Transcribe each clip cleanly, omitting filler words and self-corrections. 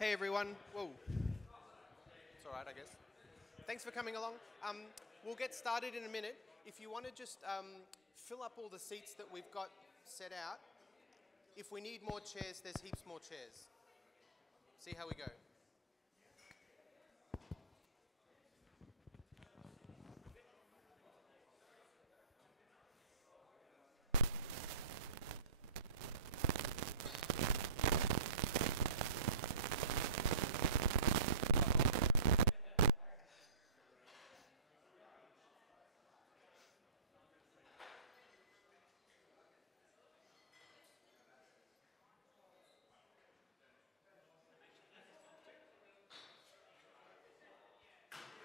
Hey everyone. Whoa. It's all right, I guess. Thanks for coming along. We'll get started in a minute. If you want to just fill up all the seats that we've got set out. If we need more chairs, there's heaps more chairs. See how we go.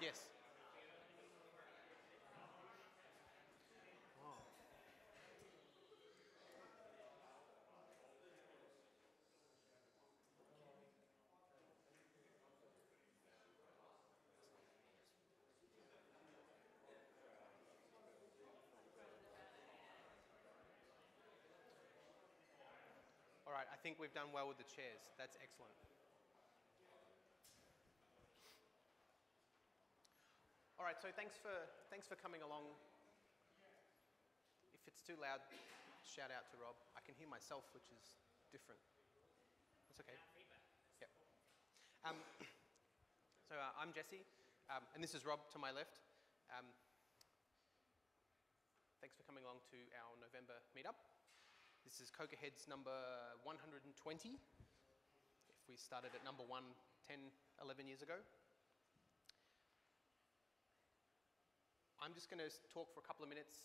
Yes. Oh. All right, I think we've done well with the chairs. That's excellent. All right, so thanks for coming along. If it's too loud, shout out to Rob. I can hear myself, which is different. That's okay. Yep. I'm Jesse, and this is Rob to my left. Thanks for coming along to our November meetup. This is CocoaHeads number 120. If we started at number 1 10, 11 years ago. I'm just going to talk for a couple of minutes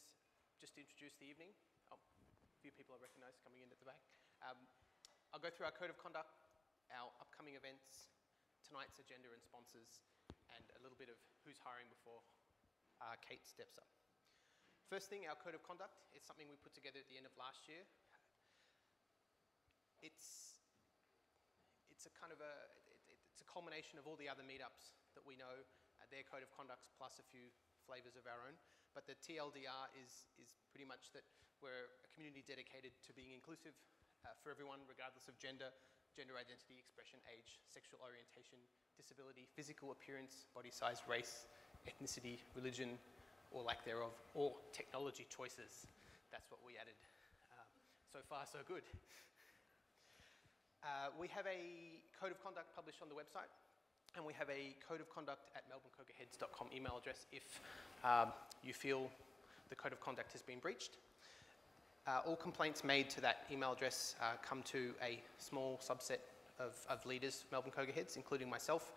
just to introduce the evening. Oh, a few people I recognise coming in at the back. I'll go through our code of conduct, our upcoming events, tonight's agenda and sponsors, and a little bit of who's hiring before Kate steps up. First thing, our code of conduct. It's something we put together at the end of last year. It's a kind of it's a culmination of all the other meetups that we know, their code of conducts plus a few flavors of our own. But the TLDR is pretty much that we're a community dedicated to being inclusive for everyone, regardless of gender, gender identity, expression, age, sexual orientation, disability, physical appearance, body size, race, ethnicity, religion, or lack thereof, or technology choices. That's what we added. So far, so good. We have a code of conduct published on the website, and we have a code of conduct at melbournecocoaheads.com email address if you feel the code of conduct has been breached. All complaints made to that email address come to a small subset of leaders, Melbourne CocoaHeads, including myself.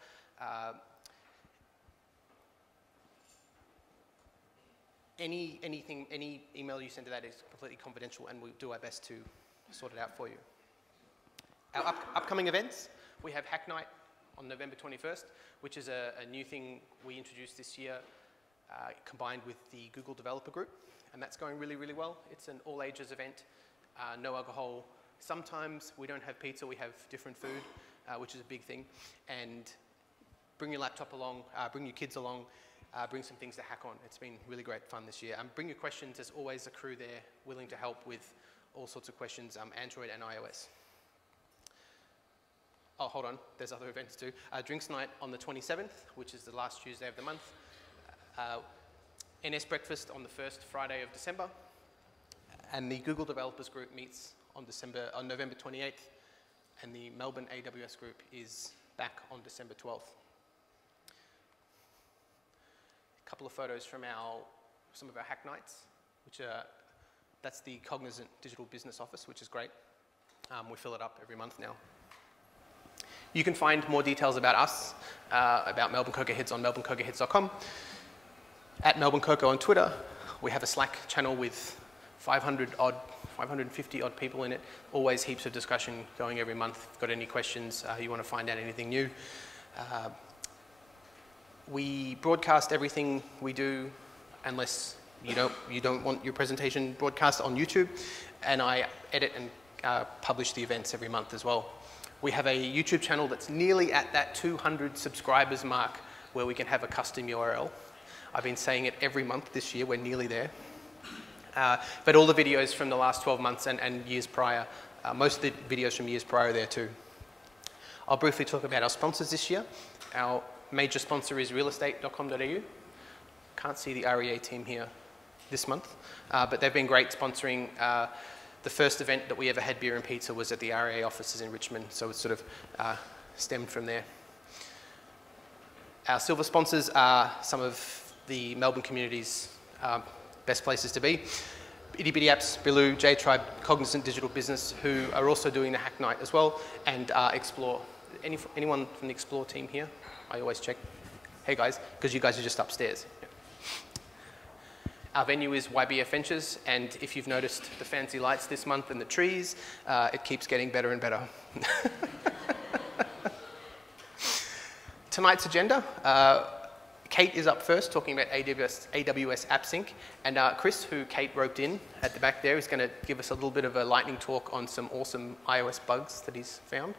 Any email you send to that is completely confidential, and we'll do our best to sort it out for you. Our upcoming events, we have Hack Night on November 21st, which is a new thing we introduced this year, combined with the Google Developer Group, and that's going really, really well. It's an all-ages event, no alcohol. Sometimes we don't have pizza, we have different food, which is a big thing. And bring your laptop along, bring your kids along, bring some things to hack on. It's been really great fun this year. Bring your questions. There's always a crew there willing to help with all sorts of questions, Android and iOS. Oh, hold on, there's other events too. Drinks Night on the 27th, which is the last Tuesday of the month. NS Breakfast on the first Friday of December. And the Google Developers Group meets on November 28th. And the Melbourne AWS Group is back on December 12th. A couple of photos from some of our Hack Nights, that's the Cognizant Digital Business Office, which is great. We fill it up every month now. You can find more details about us, about Melbourne CocoaHeads on melbournecocoaheads.com. At Melbourne Coco on Twitter, we have a Slack channel with 550 odd people in it. Always heaps of discussion going every month. If you've got any questions, you want to find out anything new. We broadcast everything we do unless you don't want your presentation broadcast on YouTube. And I edit and publish the events every month as well. We have a YouTube channel that's nearly at that 200 subscribers mark where we can have a custom URL. I've been saying it every month this year, we're nearly there. But all the videos from the last 12 months and years prior, most of the videos from years prior are there too. I'll briefly talk about our sponsors this year. Our major sponsor is realestate.com.au. Can't see the REA team here this month, but they've been great sponsoring. The first event that we ever had beer and pizza was at the REA offices in Richmond, so it's sort of stemmed from there. Our silver sponsors are some of the Melbourne community's best places to be. Itty Bitty Apps, Biloo, J-Tribe, Cognizant Digital Business, who are also doing the Hack Night as well, and Explore. Anyone from the Explore team here? I always check. Hey guys, because you guys are just upstairs. Yeah. Our venue is YBF Ventures, and if you've noticed the fancy lights this month and the trees, it keeps getting better and better. Tonight's agenda, Kate is up first talking about AWS AppSync, and Chris, who Kate roped in at the back there, is going to give us a little bit of a lightning talk on some awesome iOS bugs that he's found.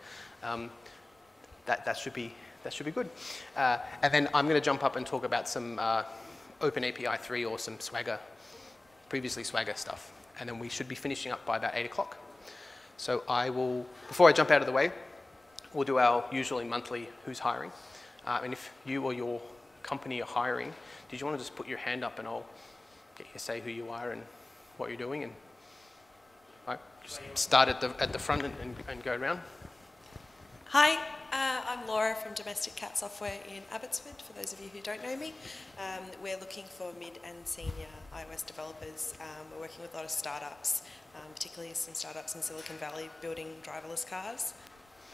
That should be good. And then I'm going to jump up and talk about some OpenAPI 3 or some Swagger, previously Swagger stuff. And then we should be finishing up by about 8 o'clock. So before I jump out of the way, we'll do our usually monthly who's hiring. And if you or your company are hiring, did you want to just put your hand up and I'll get you to say who you are and what you're doing? And just start at the front and go around. Hi, I'm Laura from Domestic Cat Software in Abbotsford, for those of you who don't know me. We're looking for mid and senior iOS developers. We're working with a lot of startups, particularly some startups in Silicon Valley building driverless cars.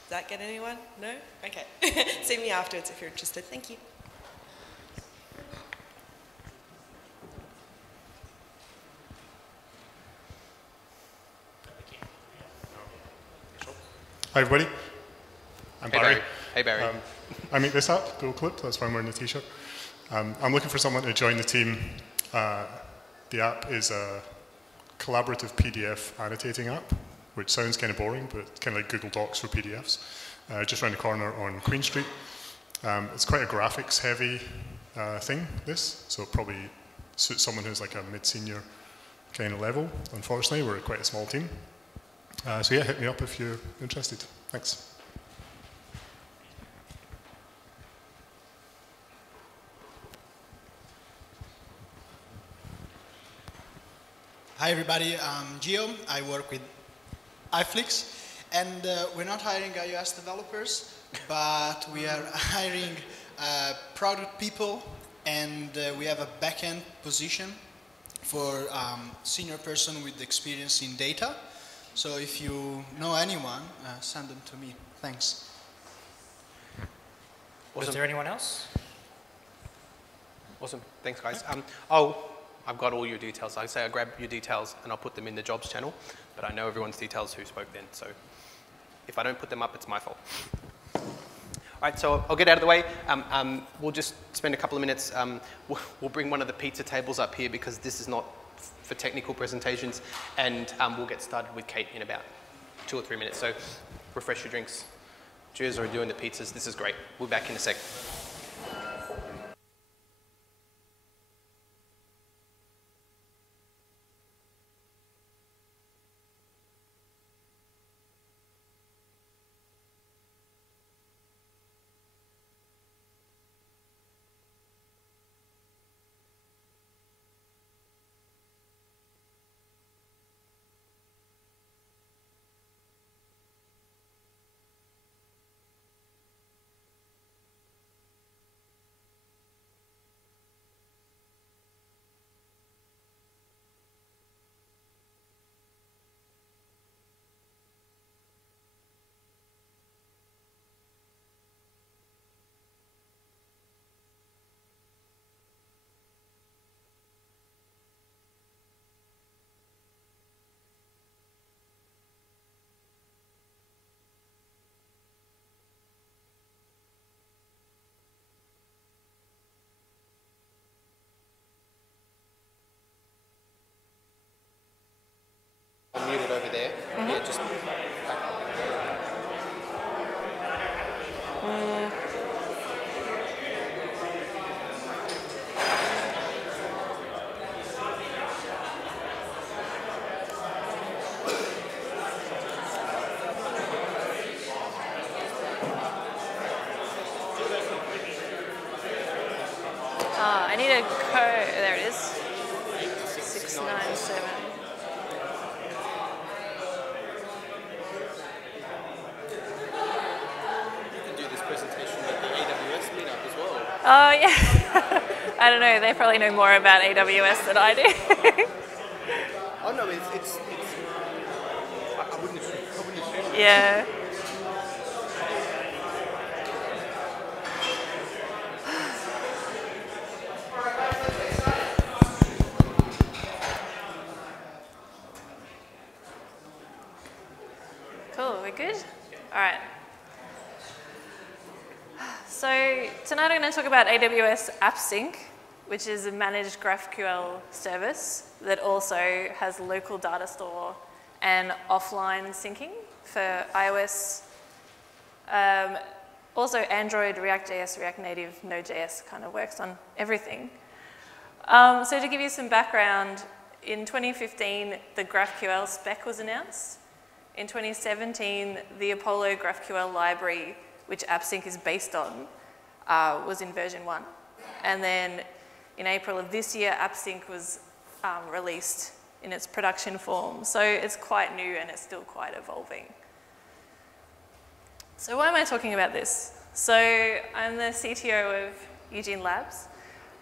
Does that get anyone? No? Okay. See me afterwards if you're interested. Thank you. Hi everybody, I'm Barry. Hey Barry. I make this app, Dual Clip, that's why I'm wearing the t-shirt. I'm looking for someone to join the team. The app is a collaborative PDF annotating app, which sounds kind of boring, but it's kind of like Google Docs for PDFs. Just around the corner on Queen Street. It's quite a graphics heavy thing, this, so it probably suits someone who's like a mid-senior kind of level. Unfortunately, we're quite a small team. So yeah, hit me up if you're interested. Thanks. Hi everybody, I'm Gio. I work with iFlix, and we're not hiring iOS developers, but we are hiring product people, and we have a backend position for senior person with experience in data. So if you know anyone, send them to me. Thanks. Awesome. Is there anyone else? Awesome. Thanks, guys. I've got all your details. I say I grab your details and I'll put them in the jobs channel, but I know everyone's details who spoke then, so if I don't put them up, it's my fault. All right, so I'll get out of the way. We'll just spend a couple of minutes. We'll bring one of the pizza tables up here because this is not for technical presentations, and we'll get started with Kate in about 2 or 3 minutes. So refresh your drinks. Cheers, are doing the pizzas. This is great. We'll be back in a sec. I need a code. There it is. 697. You can do this presentation at the AWS Meetup as well. Oh, yeah. I don't know. They probably know more about AWS than I do. Oh no, it's I wouldn't assume. Yeah. Cool, we're good? All right. So tonight I'm going to talk about AWS AppSync, which is a managed GraphQL service that also has local data store and offline syncing for iOS. Also Android, React.js, React Native, Node.js kind of works on everything. So to give you some background, in 2015 the GraphQL spec was announced. In 2017 the Apollo GraphQL library, which AppSync is based on, was in version 1. And then in April of this year, AppSync was released in its production form. So it's quite new and it's still quite evolving. So why am I talking about this? So I'm the CTO of Eugene Labs.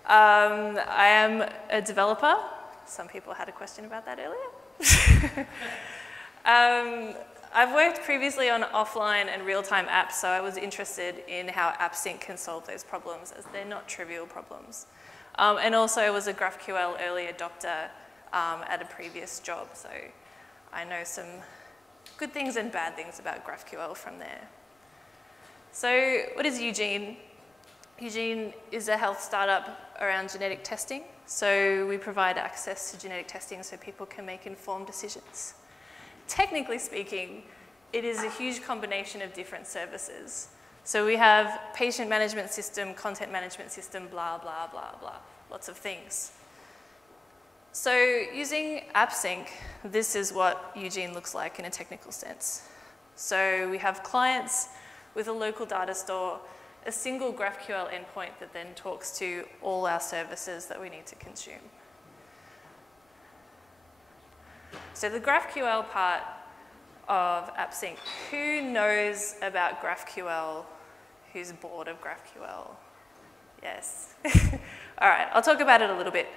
I am a developer. Some people had a question about that earlier. I've worked previously on offline and real-time apps, so I was interested in how AppSync can solve those problems, as they're not trivial problems. And also I was a GraphQL early adopter at a previous job, so I know some good things and bad things about GraphQL from there. So what is Eugene? Eugene is a health startup around genetic testing, so we provide access to genetic testing so people can make informed decisions. Technically speaking, it is a huge combination of different services. So we have patient management system, content management system, blah, blah, blah, blah, lots of things. So using AppSync, this is what Eugene looks like in a technical sense. So we have clients with a local data store, a single GraphQL endpoint that then talks to all our services that we need to consume. So the GraphQL part of AppSync, who knows about GraphQL? Who's bored of GraphQL? Yes. All right, I'll talk about it a little bit.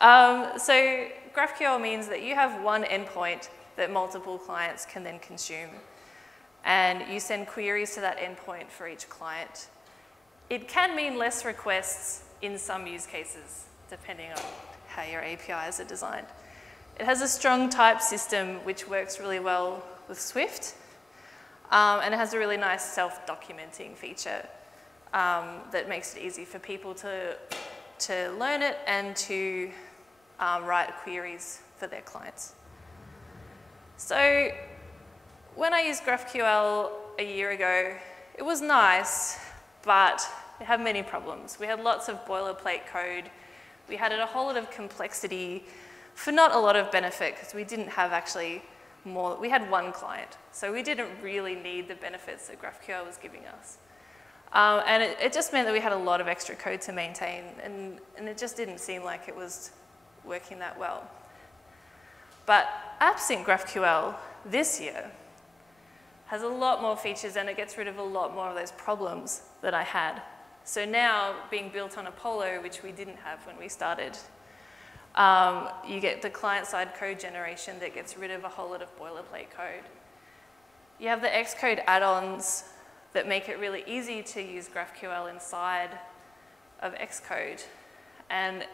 So GraphQL means that you have one endpoint that multiple clients can then consume, and you send queries to that endpoint for each client. It can mean less requests in some use cases, depending on how your APIs are designed. It has a strong type system which works really well with Swift, and it has a really nice self-documenting feature that makes it easy for people to learn it and to write queries for their clients. So when I used GraphQL a year ago, it was nice, but it had many problems. We had lots of boilerplate code. We had a whole lot of complexity for not a lot of benefit, because we didn't have actually more. We had one client, so we didn't really need the benefits that GraphQL was giving us. And it just meant that we had a lot of extra code to maintain, and it just didn't seem like it was working that well. But AppSync GraphQL this year has a lot more features, and it gets rid of a lot more of those problems that I had. So now, being built on Apollo, which we didn't have when we started, you get the client-side code generation that gets rid of a whole lot of boilerplate code. You have the Xcode add-ons that make it really easy to use GraphQL inside of Xcode. And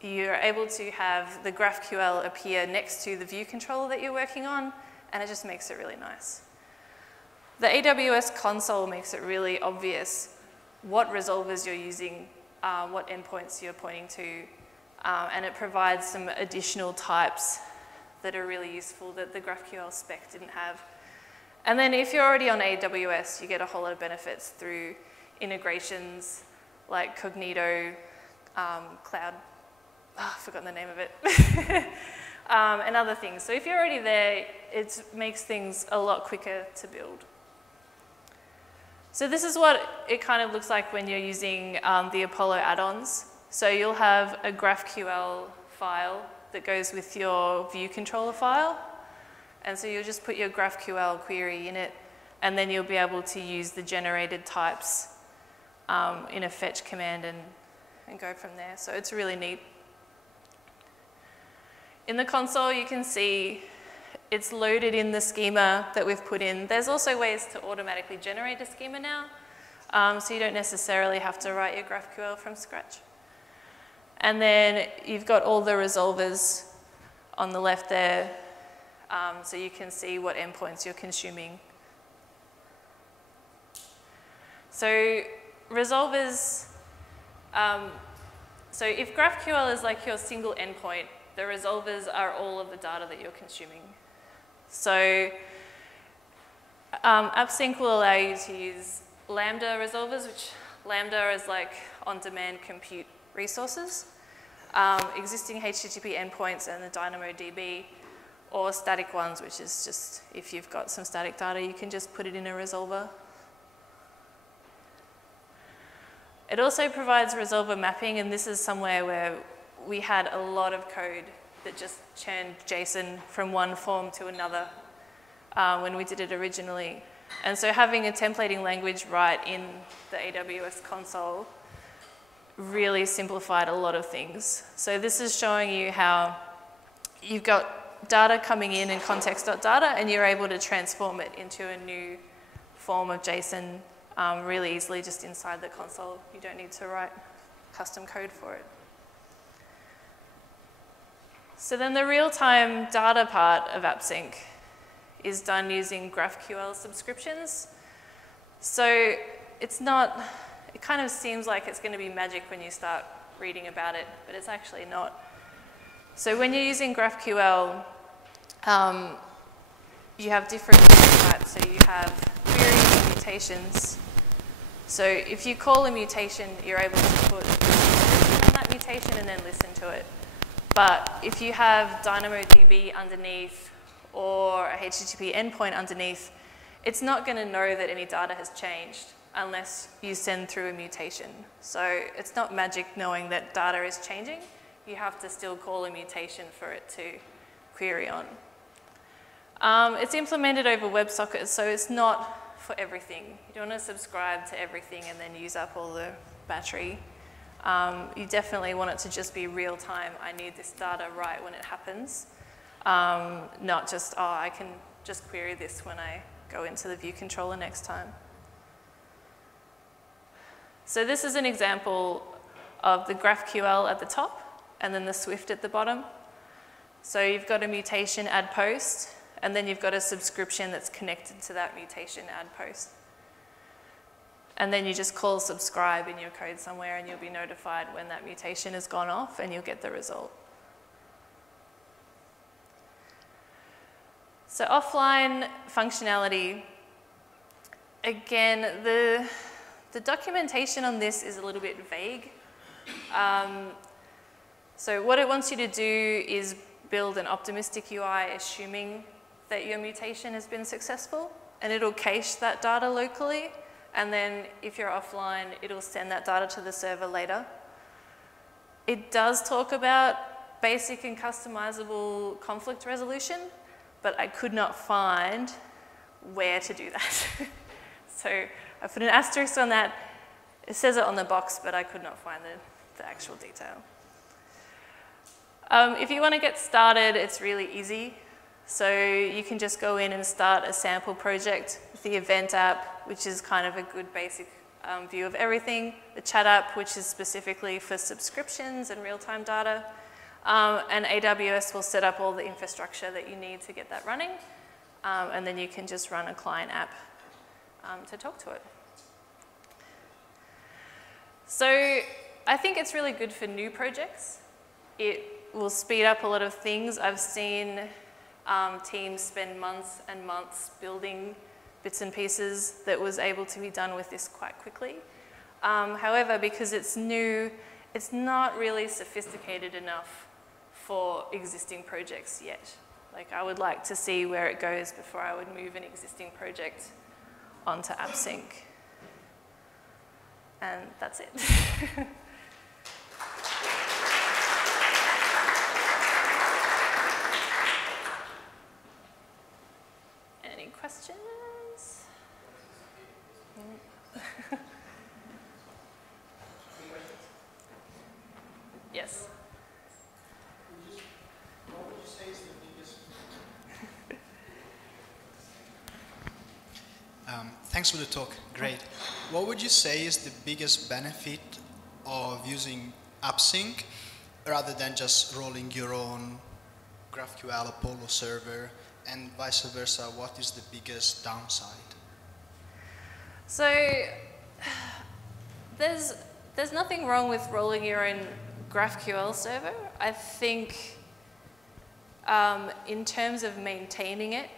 you're able to have the GraphQL appear next to the view controller that you're working on, and it just makes it really nice. The AWS console makes it really obvious what resolvers you're using, what endpoints you're pointing to, and it provides some additional types that are really useful that the GraphQL spec didn't have. And then if you're already on AWS, you get a whole lot of benefits through integrations like Cognito, Cloud, I've forgotten the name of it, and other things. So if you're already there, it makes things a lot quicker to build. So this is what it kind of looks like when you're using the Apollo add-ons. So you'll have a GraphQL file that goes with your view controller file. And so you'll just put your GraphQL query in it, and then you'll be able to use the generated types in a fetch command and go from there. So it's really neat. In the console, you can see it's loaded in the schema that we've put in. There's also ways to automatically generate a schema now, so you don't necessarily have to write your GraphQL from scratch. And then you've got all the resolvers on the left there, so you can see what endpoints you're consuming. So resolvers, so if GraphQL is like your single endpoint, the resolvers are all of the data that you're consuming. So AppSync will allow you to use Lambda resolvers, which Lambda is like on-demand compute resources, existing HTTP endpoints and the DynamoDB, or static ones, which is just if you've got some static data, you can just put it in a resolver. It also provides resolver mapping, and this is somewhere where we had a lot of code that just churned JSON from one form to another when we did it originally. And so having a templating language right in the AWS console really simplified a lot of things. So this is showing you how you've got data coming in context.data, and you're able to transform it into a new form of JSON really easily just inside the console. You don't need to write custom code for it. So then the real-time data part of AppSync is done using GraphQL subscriptions. So it's not, it kind of seems like it's going to be magic when you start reading about it, but it's actually not. So when you're using GraphQL, you have different query types. So you have queries and mutations. So if you call a mutation, you're able to put on that mutation and then listen to it. But if you have DynamoDB underneath or a HTTP endpoint underneath, it's not going to know that any data has changed unless you send through a mutation. So it's not magic knowing that data is changing. You have to still call a mutation for it to query on. It's implemented over WebSockets, so it's not for everything. You don't want to subscribe to everything and then use up all the battery. You definitely want it to just be real time. I need this data right when it happens. Not just, oh, I can just query this when I go into the view controller next time. So this is an example of the GraphQL at the top and then the Swift at the bottom. So you've got a mutation add post, and then you've got a subscription that's connected to that mutation add post. And then you just call subscribe in your code somewhere, and you'll be notified when that mutation has gone off, and you'll get the result. So offline functionality, again, the documentation on this is a little bit vague. So what it wants you to do is build an optimistic UI assuming that your mutation has been successful, and it'll cache that data locally. And then if you're offline, it'll send that data to the server later. It does talk about basic and customizable conflict resolution, but I could not find where to do that. So I put an asterisk on that. It says it on the box, but I could not find the actual detail. If you want to get started, it's really easy. So you can just go in and start a sample project with the event app, which is kind of a good basic view of everything. The chat app, which is specifically for subscriptions and real-time data. And AWS will set up all the infrastructure that you need to get that running. And then you can just run a client app to talk to it. So I think it's really good for new projects. It will speed up a lot of things. I've seen teams spend months and months building bits and pieces that was able to be done with this quite quickly. However, because it's new, it's not really sophisticated enough for existing projects yet. Like, I would like to see where it goes before I would move an existing project onto AppSync. And that's it. Yes. What would you say is the biggest... Thanks for the talk, great. What would you say is the biggest benefit of using AppSync rather than just rolling your own GraphQL Apollo server, and vice versa? What is the biggest downside? So there's nothing wrong with rolling your own GraphQL server. I think in terms of maintaining it,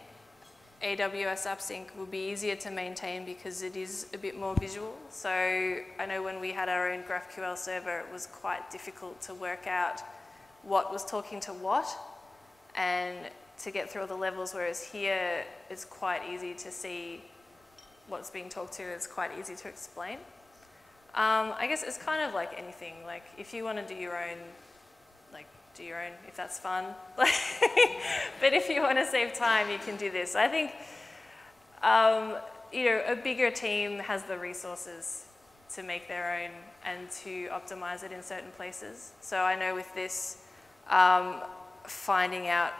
AWS AppSync will be easier to maintain because it is a bit more visual. So I know when we had our own GraphQL server, it was quite difficult to work out what was talking to what and to get through all the levels, whereas here it's quite easy to see what's being talked to. It's quite easy to explain. I guess it's kind of like anything. Like if you want to do your own, do your own if that's fun. But if you want to save time, you can do this. I think you know, a bigger team has the resources to make their own and to optimize it in certain places. So I know with this, finding out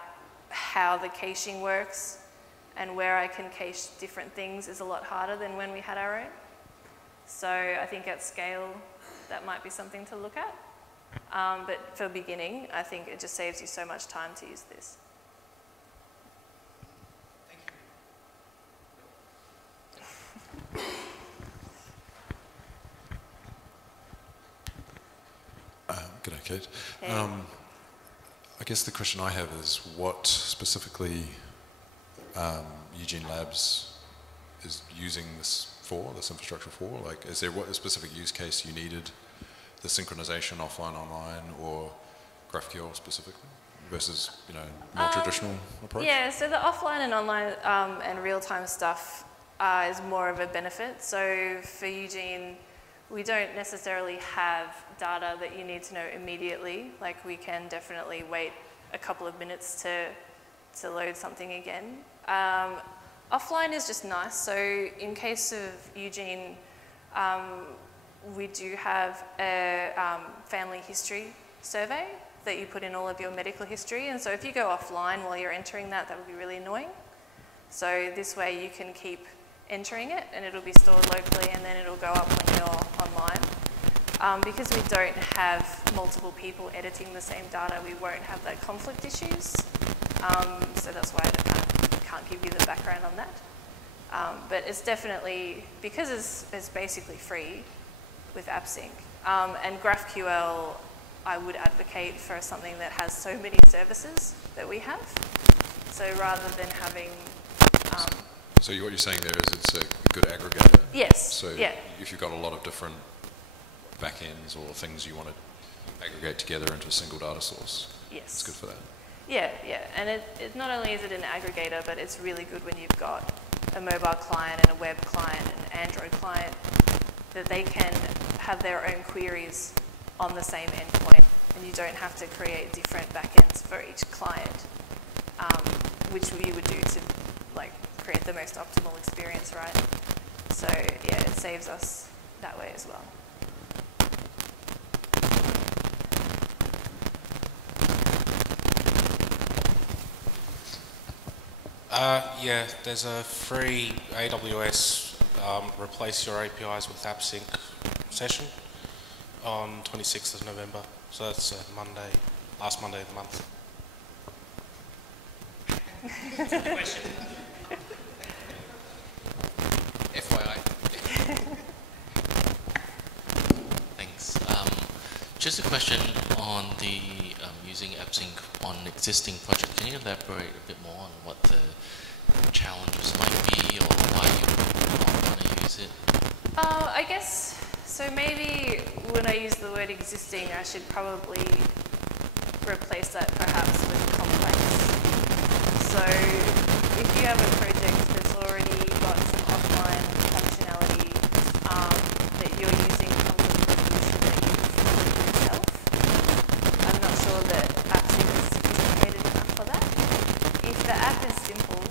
how the caching works and where I can cache different things is a lot harder than when we had our own. So I think at scale, that might be something to look at. But for beginning, I think it just saves you so much time to use this. G'day, Kate. Hey. I guess the question I have is what specifically Eugene Labs is using this for, this infrastructure for? Like, is there what a specific use case you needed the synchronization offline, online, or GraphQL specifically versus, you know, more traditional approach? Yeah, so the offline and online and real-time stuff is more of a benefit. So for Eugene, we don't necessarily have data that you need to know immediately. Like we can definitely wait a couple of minutes to load something again. Offline is just nice. So in case of Eugene, we do have a family history survey that you put in all of your medical history. And so if you go offline while you're entering that, that would be really annoying. So this way you can keep entering it and it'll be stored locally and then it'll go up when you're online. Because we don't have multiple people editing the same data, we won't have that conflict issues. So that's why I can't give you the background on that. But it's definitely, because it's basically free with AppSync. And GraphQL, I would advocate for something that has so many services that we have. So rather than having... So what you're saying there is it's a good aggregator? Yes. So yeah. if you've got a lot of different backends or things you want to aggregate together into a single data source, yes, it's good for that. Yeah, yeah. And it not only is it an aggregator, but it's really good when you've got a mobile client and a web client and an Android client, that they can have their own queries on the same endpoint, and you don't have to create different backends for each client, which you would do to create the most optimal experience, right? So yeah, it saves us that way as well. Yeah, there's a free AWS replace your APIs with AppSync session on 26th of November. So that's Monday, last Monday of the month. Question. FYI. Thanks. Just a question on the using AppSync on an existing project. Can you elaborate a bit more on what the challenges might be or why you might want to use it? I guess, so maybe when I use the word existing, I should probably replace that perhaps with complex. So if you have a project that's already got some offline functionality that you're using from the solution that you've built yourself, I'm not sure that AppSync is sophisticated enough for that. If the app is simple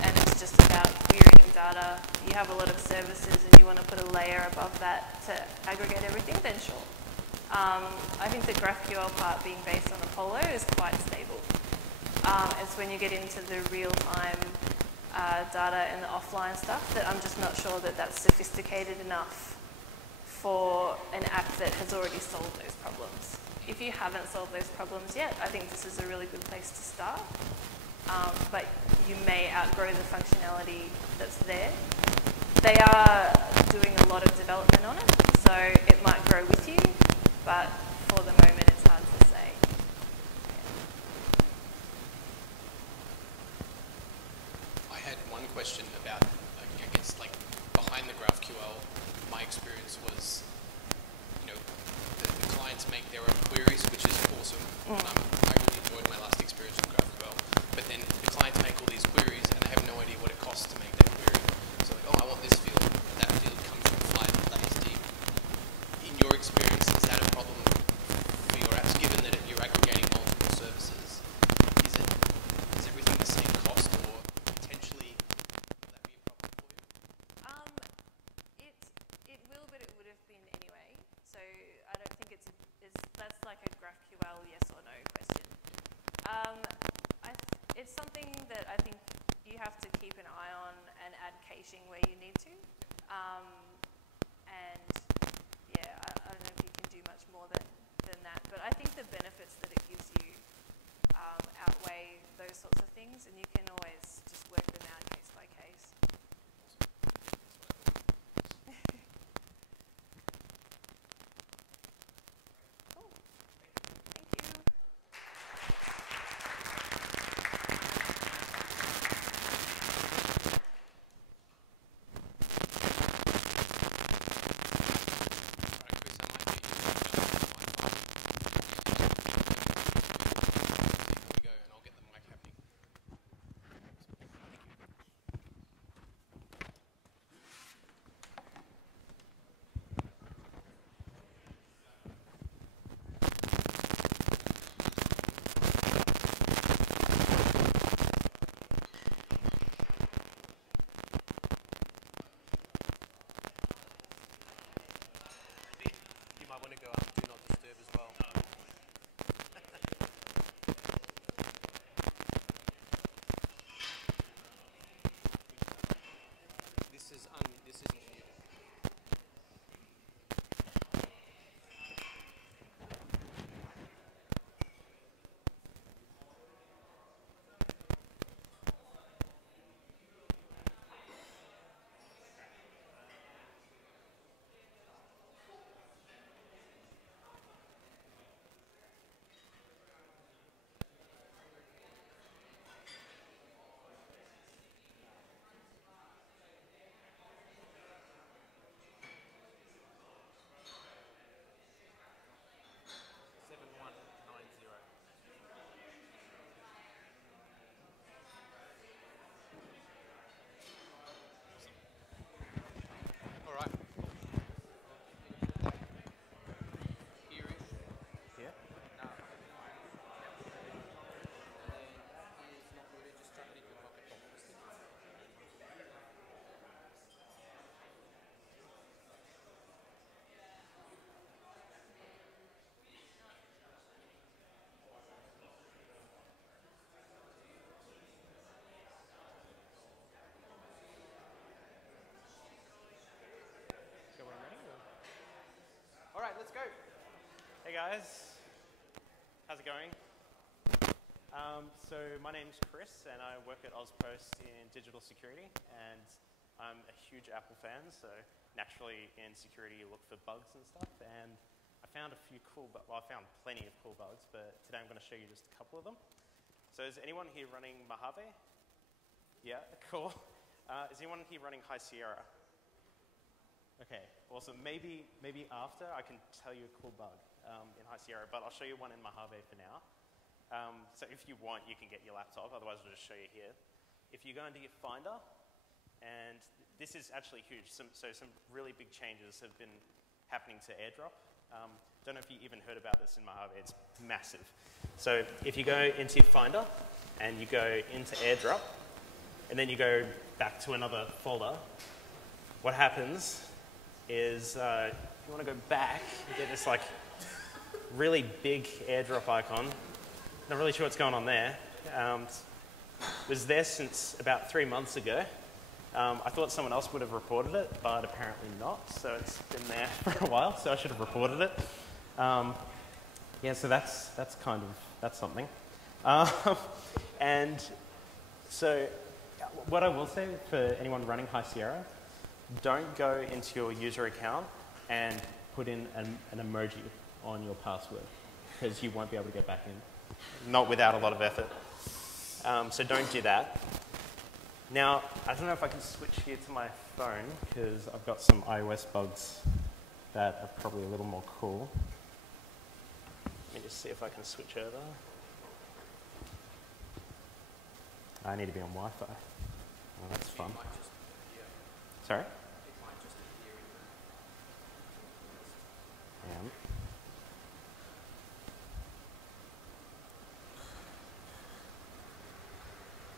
and it's just about querying data, you have a lot of services and you want to put a layer above that to aggregate everything, then sure. I think the GraphQL part being based on Apollo is quite stable. It's when you get into the real-time data and the offline stuff that I'm just not sure that that's sophisticated enough for an app that has already solved those problems. If you haven't solved those problems yet, I think this is a really good place to start. But you may outgrow the functionality that's there. They are doing a lot of development on it, so it might grow with you, but for the moment it's hard to say. I had one question about, I guess, like behind the GraphQL. My experience was, you know, the clients make their own queries, which is awesome. And I really enjoyed my last experience with GraphQL. But then the clients make all these queries and they have no idea what it costs to make that query. So like, oh, I want this field. That field comes from 5 layers deep. In your experience, is that a problem for your apps, given that you're aggregating multiple services? Is everything the same cost, or potentially will that be a problem for you? It will, but it would have been anyway. So I don't think that's like a GraphQL yes or no question. It's something that I think you have to keep an eye on and add caching where you need to. And yeah, I don't know if you can do much more than that. But I think the benefits that it gives you outweigh those sorts of things, and you can always just work them out case by case. Cool. Thank you. Want to go up, do not disturb as well. This is muted. All right. Here is. Here? No. Is not muted, just drop it in your pocket. So when I'm ready? All right, let's go. Hey guys, how's it going? So my name's Chris and I work at Ozpost in digital security, and I'm a huge Apple fan, so naturally in security you look for bugs and stuff, and I found a few I found plenty of cool bugs, but today I'm going to show you just a couple of them. So is anyone here running Mojave? Yeah, cool. Is anyone here running High Sierra? Okay, awesome. Maybe after I can tell you a cool bug in High Sierra, but I'll show you one in Mojave for now. So if you want, you can get your laptop, otherwise I'll just show you here. If you go into your Finder, and this is actually huge, so some really big changes have been happening to AirDrop. Don't know if you even heard about this in Mojave, it's massive. So if you go into your Finder, and you go into AirDrop, and then you go back to another folder, what happens is, if you want to go back, you get this like really big airdrop icon. Not really sure what's going on there. Was there since about 3 months ago. I thought someone else would have reported it, but apparently not. So it's been there for a while, so I should have reported it. Yeah, so that's something. And so what I will say for anyone running High Sierra, don't go into your user account and put in an emoji on your password, because you won't be able to get back in. Not without a lot of effort. So don't do that. Now, I don't know if I can switch here to my phone, because I've got some iOS bugs that are probably a little more cool. Let me just see if I can switch over. I need to be on Wi-Fi. Oh, that's fun. Sorry? Yeah.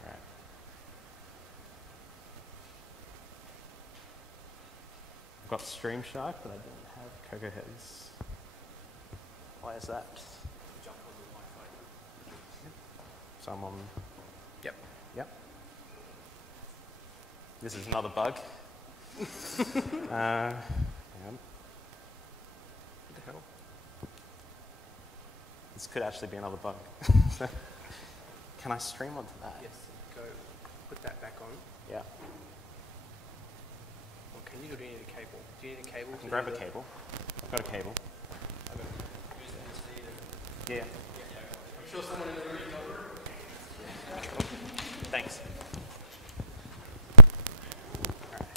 Right. I've got Stream Shark, but I don't have CocoaHeads. Why is that? Jump on the Wi-Fi. So I'm on. Yep. Yep. This is another bug. Yeah. What the hell? This could actually be another bug. Can I stream onto that? Yes. Go put that back on. Yeah. Or can you, or do you need a cable? Do you need a cable? I can grab a cable. I've got a cable. Yeah. I'm sure someone in the room knows. Thanks. Alright.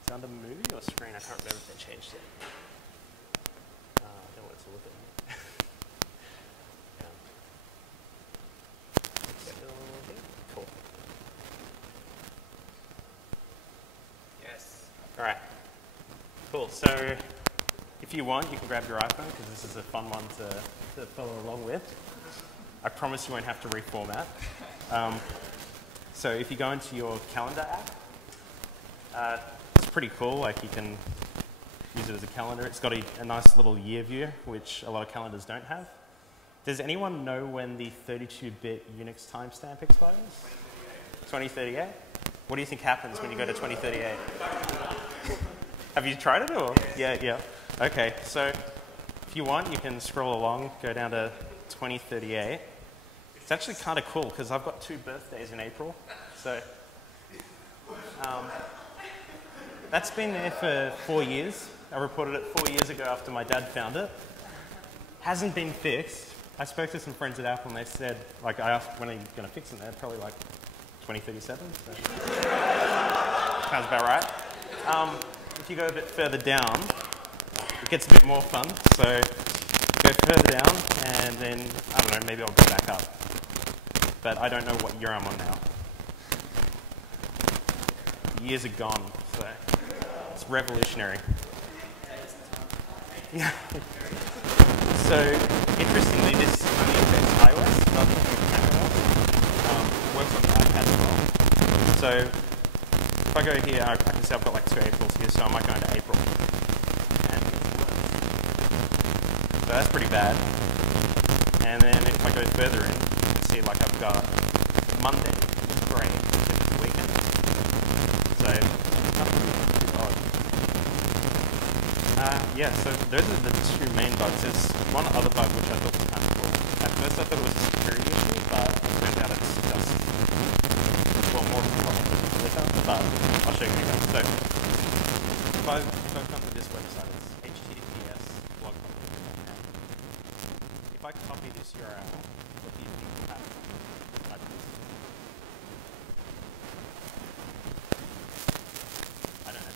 Is it under movie or screen? I can't remember if they changed it. I don't want it to look at me. Yeah. Still here? Cool. Yes. All right. Cool. So if you want, you can grab your iPhone, because this is a fun one to follow along with. I promise you won't have to reformat. So if you go into your calendar app, it's pretty cool. Like, you can use it as a calendar. It's got a nice little year view, which a lot of calendars don't have. Does anyone know when the 32-bit Unix timestamp expires? 2038. What do you think happens when you go to 2038? Have you tried it, or? Yeah. Okay, so if you want, you can scroll along, go down to 2038. It's actually kind of cool, because I've got 2 birthdays in April. So that's been there for 4 years. I reported it 4 years ago after my dad found it. Hasn't been fixed. I spoke to some friends at Apple, and they said, like, I asked when are you going to fix it, and they're probably like 2037. So. Sounds about right. If you go a bit further down, it gets a bit more fun. So go further down, and then, I don't know, maybe I'll go back up. But I don't know what year I'm on now. Years are gone, so it's revolutionary. Yeah. So, interestingly, this only affects iOS, not macOS. Works on the iPad as well. So, if I go here, I can see I've got like 2 Aprils here, so I might go into April. And so that's pretty bad. And then if I go further in, you can see like I've got Monday, grey, if it's a weekend. So, yeah, so those are the 2 main bugs. There's one other bug which I thought was kind of cool. At first I thought it was a security issue, but it turns out it's just, well, more of a problem with Twitter, but I'll show you anyway. So, if I come to this website, it's https blog. If I copy this URL, what do you think will happen? Like this. I don't know.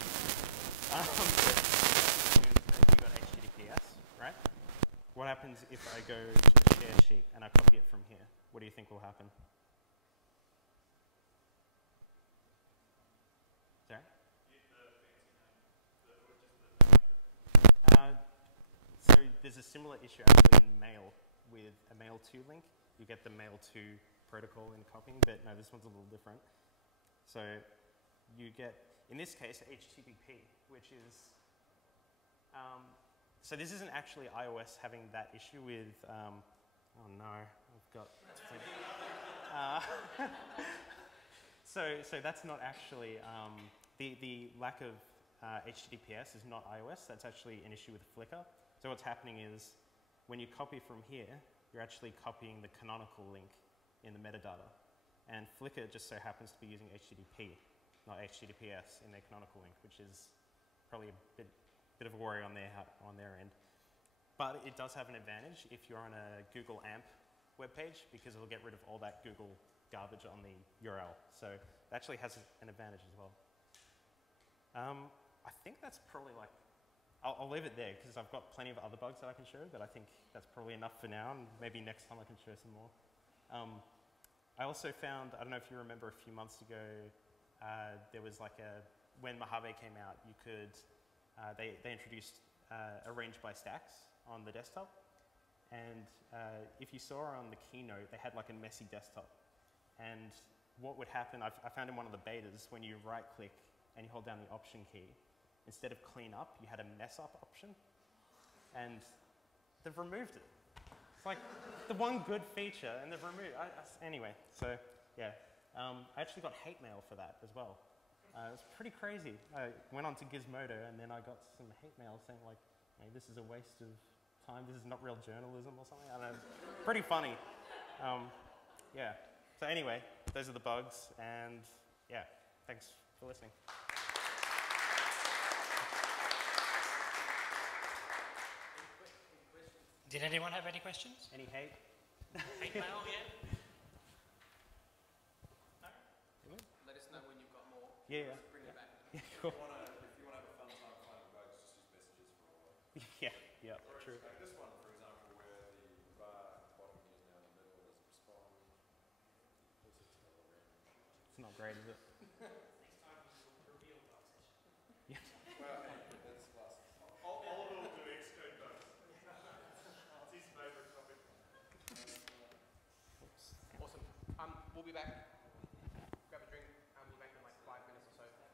What happens if I go to the share sheet and I copy it from here? What do you think will happen? Sorry? there's a similar issue actually in Mail with a Mail 2 link. You get the Mail 2 protocol in copying, but no, this one's a little different. So you get, in this case, HTTP, which is, so this isn't actually iOS having that issue with, oh no, I've got, so that's not actually, the lack of HTTPS is not iOS, that's actually an issue with Flickr. So what's happening is, when you copy from here, you're actually copying the canonical link in the metadata. And Flickr just so happens to be using HTTP, not HTTPS in their canonical link, which is probably a bit of a worry on their end. But it does have an advantage if you're on a Google AMP webpage, because it'll get rid of all that Google garbage on the URL. So it actually has an advantage as well. I think that's probably like, I'll leave it there because I've got plenty of other bugs that I can show, but I think that's probably enough for now, and maybe next time I can show some more. I also found, I don't know if you remember a few months ago, there was like when Mojave came out, you could, they introduced arrange by stacks on the desktop. And if you saw on the keynote, they had like a messy desktop. And what would happen, I found in one of the betas, when you right click and you hold down the option key, instead of clean up, you had a mess up option. And they've removed it. It's like the one good feature, and they've removed it. Anyway, so yeah. I actually got hate mail for that as well. It was pretty crazy. I went on to Gizmodo, and then I got some hate mail saying like, hey, this is a waste of time, this is not real journalism or something. I don't know, pretty funny. Yeah, so anyway, those are the bugs, and yeah, thanks for listening. Did anyone have any questions? Any hate? Hate mail, yeah? No? Let us know when you've got more. Yeah, yeah. Bring it back. Yeah, cool. If you want to have a fun time finding bugs, just use messages for a while. Yeah, yeah, true. Like this one, for example, where the bar bottom here is now in the middle is respond. It's not great, is it? Next time we'll reveal bug session. Yeah. Well, that's last. Oliver will do Xcode bugs. It's his favourite topic. Awesome. We'll be back. Grab a drink. We'll be back in like 5 minutes or so. And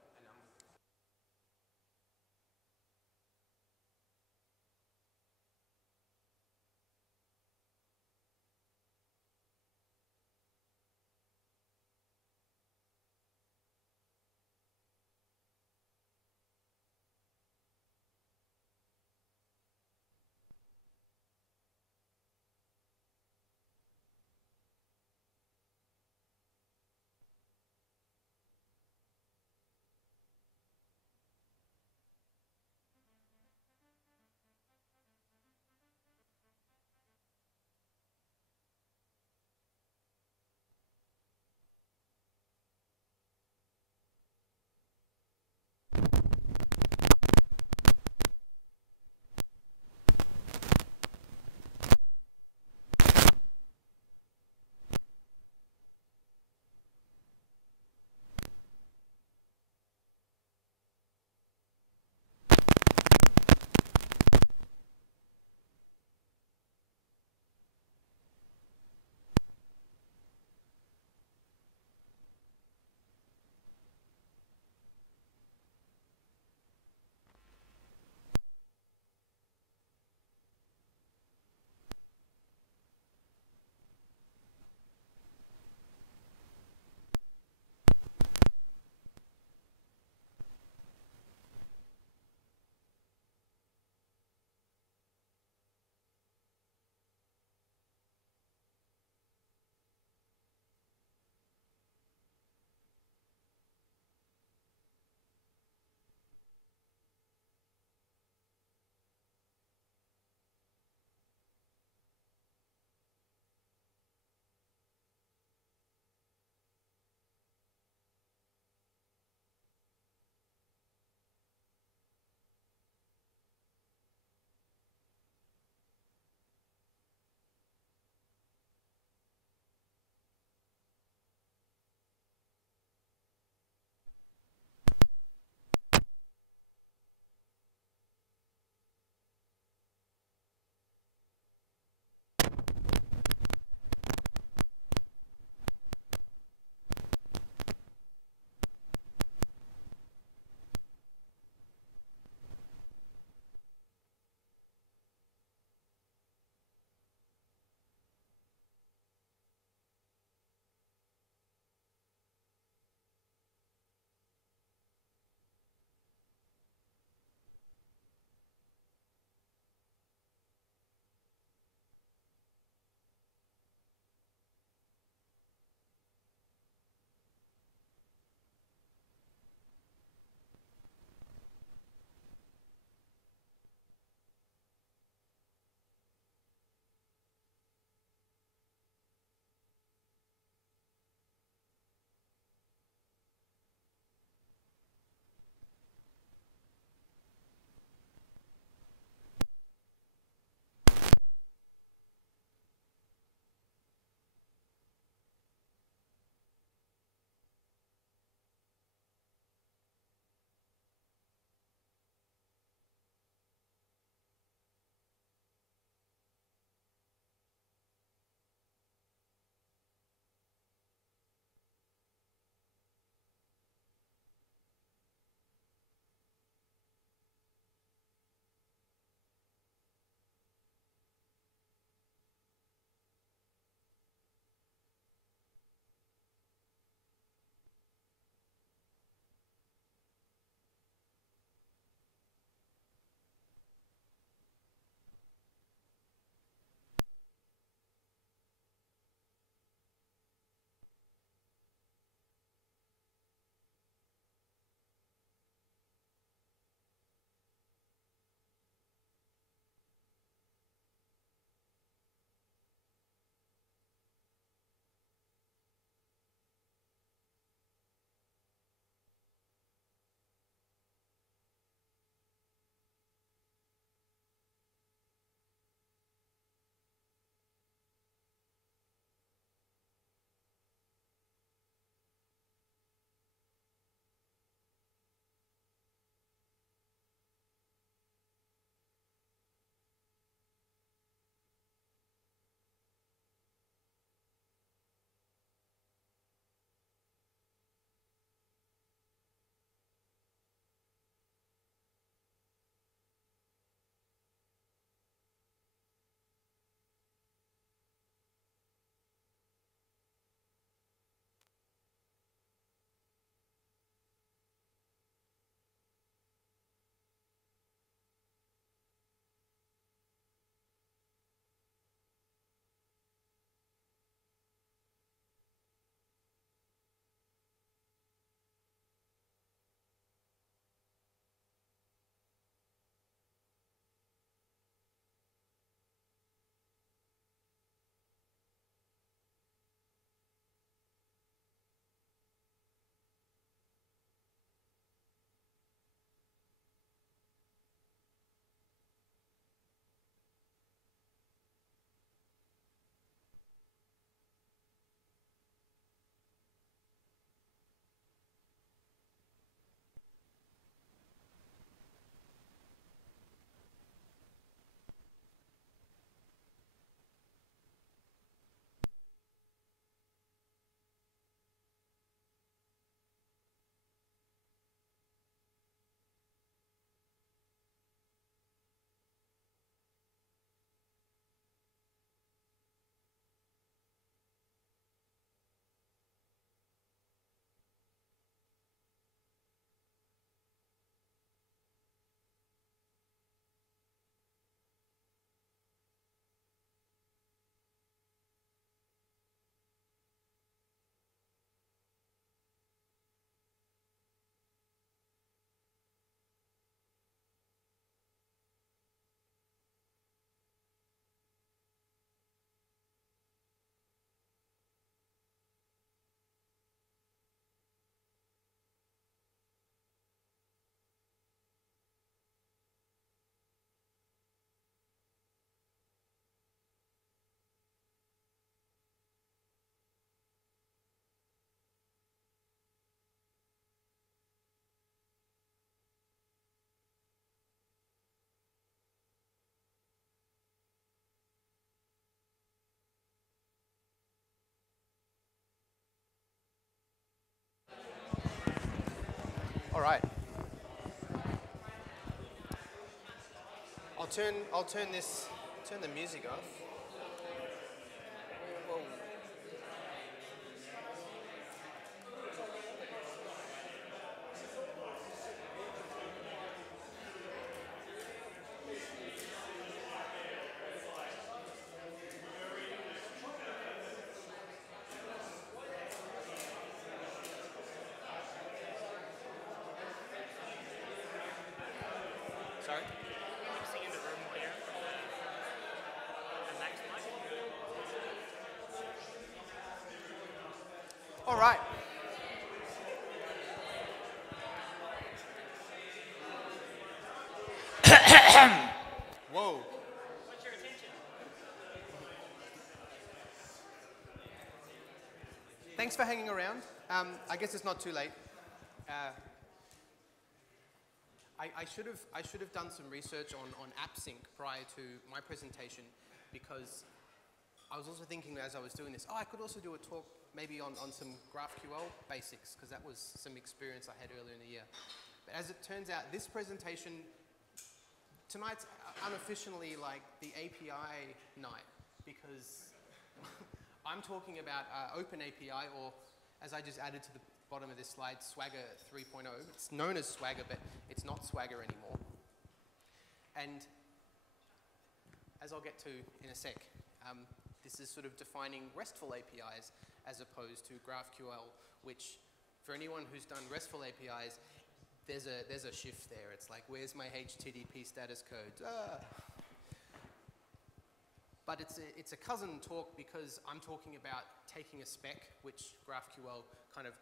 right. I'll turn the music off. Whoa. Sorry? Mixing in the room here from the next mic. All right. Whoa. What's your attention? Thanks for hanging around. I guess it's not too late. I should have done some research on AppSync prior to my presentation, because I was also thinking as I was doing this, I could also do a talk maybe on some GraphQL basics, because that was some experience I had earlier in the year. But as it turns out, this presentation, tonight's unofficially like the API night, because I'm talking about OpenAPI, or as I just added to the bottom of this slide, Swagger 3.0. It's known as Swagger, but it's not Swagger anymore. And as I'll get to in a sec, this is sort of defining RESTful APIs as opposed to GraphQL, which for anyone who's done RESTful APIs, there's a shift there. It's like, where's my HTTP status code? But it's a cousin talk, because I'm talking about taking a spec, which GraphQL kind of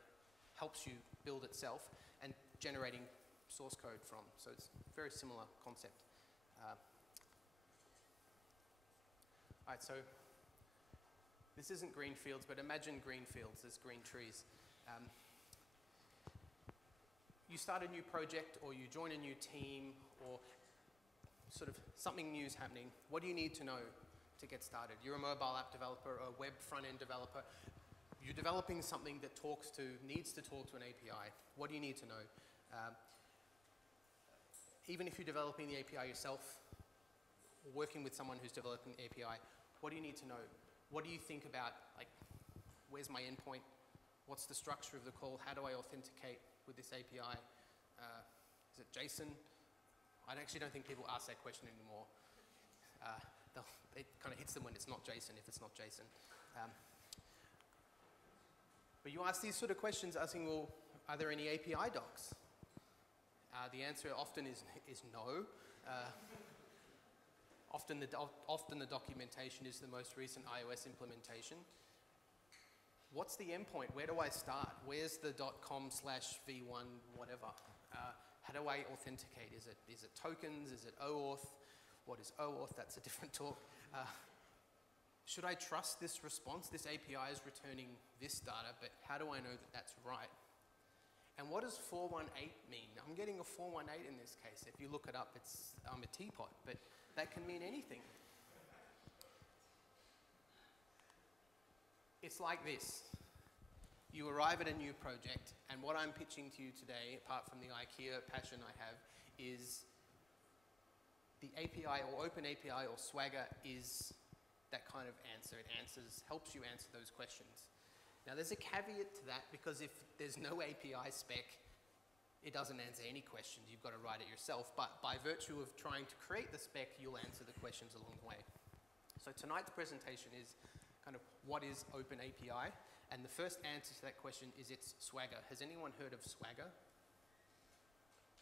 helps you build itself, and generating source code from. So it's a very similar concept. All right, so this isn't green fields, but imagine green fields as green trees. You start a new project, or you join a new team, or sort of something new is happening. What do you need to know to get started? You're a mobile app developer, a web front-end developer. You're developing something that needs to talk to an API. What do you need to know? Even if you're developing the API yourself, or working with someone who's developing the API, what do you need to know? What do you think about, like, where's my endpoint? What's the structure of the call? How do I authenticate with this API? Is it JSON? I actually don't think people ask that question anymore. It kind of hits them when it's not JSON, if it's not JSON. But you ask these sort of questions asking, well, are there any API docs? The answer often is no. Often the documentation is the most recent iOS implementation. What's the endpoint? Where do I start? Where's the .com/v1 whatever? How do I authenticate? Is it tokens? Is it OAuth? What is OAuth? That's a different talk. Should I trust this response? This API is returning this data, but how do I know that that's right? And what does 418 mean? I'm getting a 418 in this case. If you look it up, it's a teapot, but that can mean anything. It's like this. You arrive at a new project, and what I'm pitching to you today, apart from the IKEA passion I have, is the API or OpenAPI or Swagger is that kind of answer. It helps you answer those questions. Now there's a caveat to that, because if there's no API spec, it doesn't answer any questions. You've got to write it yourself. But by virtue of trying to create the spec, you'll answer the questions along the way. So tonight's presentation is kind of what is OpenAPI? And the first answer to that question is it's Swagger. Has anyone heard of Swagger?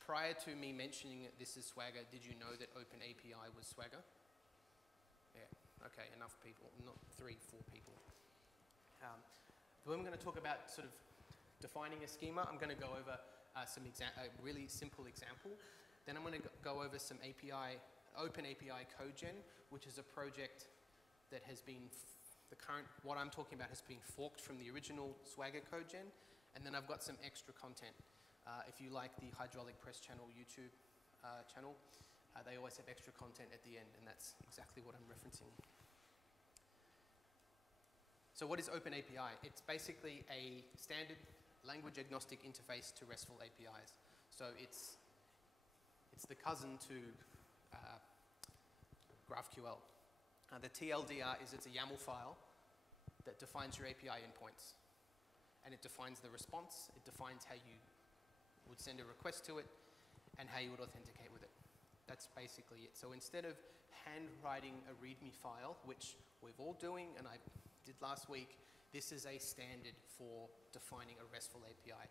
Prior to me mentioning that this is Swagger, did you know that OpenAPI was Swagger? Yeah, okay, enough people, not 3, 4 people. When I'm going to talk about sort of defining a schema, I'm going to go over a really simple example. Then I'm going to go over some OpenAPI CodeGen, which is a project that has been, what I'm talking about has been forked from the original Swagger CodeGen. And then I've got some extra content. If you like the Hydraulic Press channel YouTube channel, they always have extra content at the end, and that's exactly what I'm referencing. So what is OpenAPI? It's basically a standard language agnostic interface to RESTful APIs. So it's the cousin to GraphQL. The TLDR is it's a YAML file that defines your API endpoints. And it defines the response, it defines how you would send a request to it, and how you would authenticate with it. That's basically it. So instead of handwriting a README file, which we're all doing, and I did last week, this is a standard for defining a RESTful API.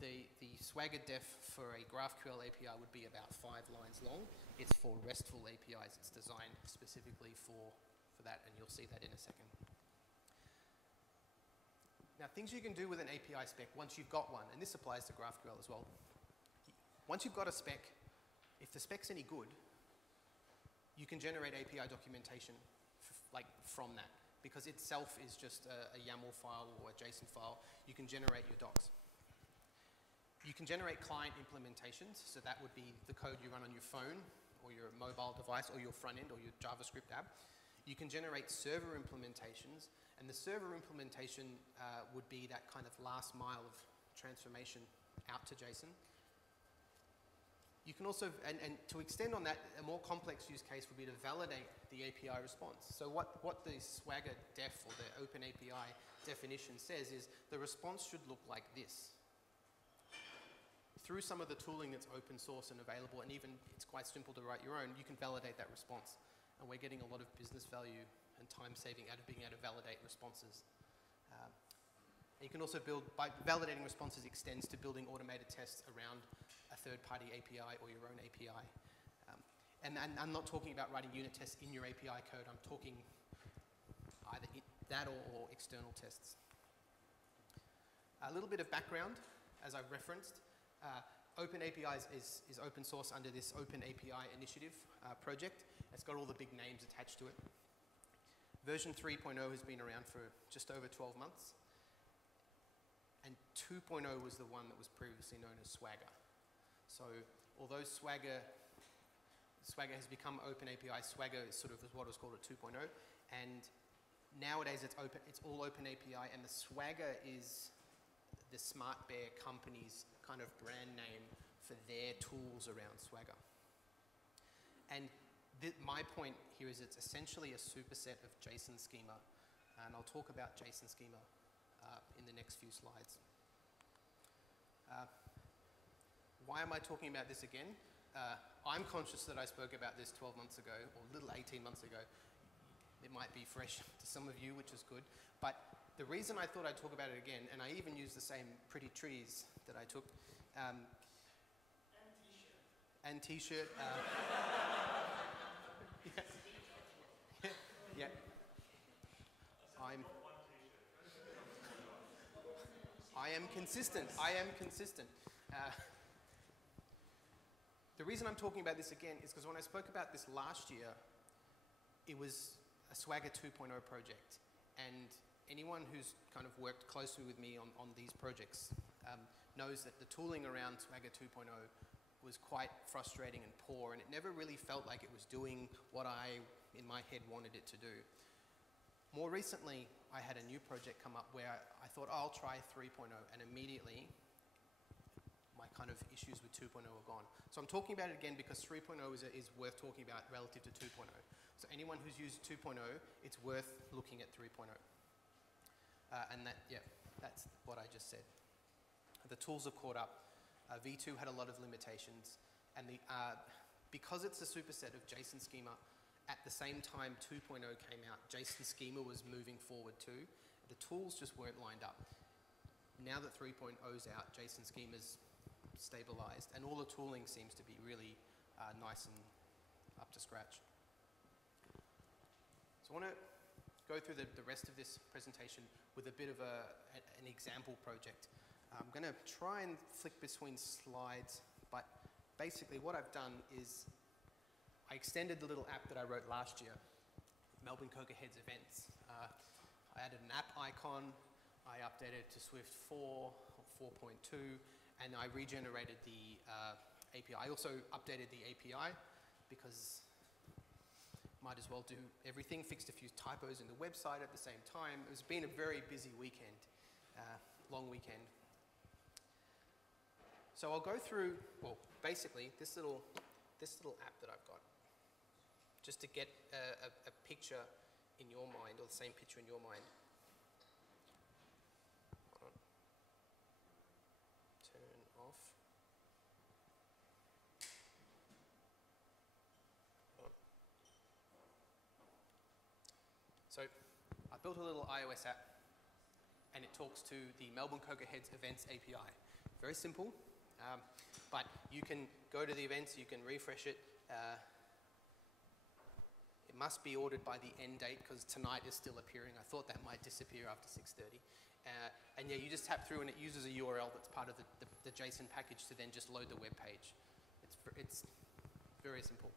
The Swagger def for a GraphQL API would be about 5 lines long. It's for RESTful APIs. It's designed specifically for that, and you'll see that in a second. Now, things you can do with an API spec once you've got one, and this applies to GraphQL as well. Once you've got a spec, if the spec's any good, you can generate API documentation from that, because itself is just a YAML file or a JSON file. You can generate your docs. You can generate client implementations, so that would be the code you run on your phone or your mobile device or your front end or your JavaScript app. You can generate server implementations, and the server implementation would be that kind of last mile of transformation out to JSON. You can also, and to extend on that, a more complex use case would be to validate the API response. So what the Swagger def or the Open API definition says is the response should look like this. Through some of the tooling that's open source and available, and even it's quite simple to write your own, you can validate that response. And we're getting a lot of business value and time saving out of being able to validate responses. You can also build, by validating responses extends to building automated tests around a third-party API or your own API. And I'm not talking about writing unit tests in your API code. I'm talking either that or external tests. A little bit of background, as I've referenced. Open APIs is open source under this Open API Initiative project. It's got all the big names attached to it. Version 3.0 has been around for just over 12 months. And 2.0 was the one that was previously known as Swagger. So although Swagger has become Open API, Swagger is sort of what was called a 2.0. And nowadays it's all Open API, and the Swagger is the Smart Bear company's kind of brand name for their tools around Swagger. And my point here is it's essentially a superset of JSON schema, and I'll talk about JSON schema in the next few slides. Why am I talking about this again? I'm conscious that I spoke about this 12 months ago, or a little 18 months ago. It might be fresh to some of you, which is good. But the reason I thought I'd talk about it again, and I even used the same pretty trees that I took. And t-shirt. And t-shirt. Yeah. I am consistent. I am consistent. The reason I'm talking about this again is because when I spoke about this last year, it was a Swagger 2.0 project. And anyone who's kind of worked closely with me on these projects knows that the tooling around Swagger 2.0 was quite frustrating and poor, and it never really felt like it was doing what I, in my head, wanted it to do. More recently, I had a new project come up where I thought, oh, I'll try 3.0, and immediately my kind of issues with 2.0 are gone. So I'm talking about it again because 3.0 is worth talking about relative to 2.0. So anyone who's used 2.0, it's worth looking at 3.0. And that's what I just said. The tools have caught up. V2 had a lot of limitations, and because it's a superset of JSON schema, at the same time 2.0 came out, JSON schema was moving forward too. The tools just weren't lined up. Now that 3.0's out, JSON schema's stabilized, and all the tooling seems to be really nice and up to scratch. So I want to go through the rest of this presentation with a bit of an example project. I'm going to try and flick between slides, but basically what I've done is I extended the little app that I wrote last year, Melbourne CocoaHeads events. I added an app icon, I updated it to Swift 4 or 4.2, and I regenerated the API. I also updated the API because might as well do everything, fixed a few typos in the website at the same time. It's been a very busy weekend, long weekend. So I'll go through, well, basically this little app that I've got, just to get a picture in your mind, or the same picture in your mind. Hold on. Turn off. So I built a little iOS app, and it talks to the Melbourne CocoaHeads events API. Very simple, but you can go to the events, you can refresh it. It must be ordered by the end date because tonight is still appearing. I thought that might disappear after 6:30. And yeah, you just tap through and it uses a URL that's part of the JSON package to then just load the web page. It's very simple.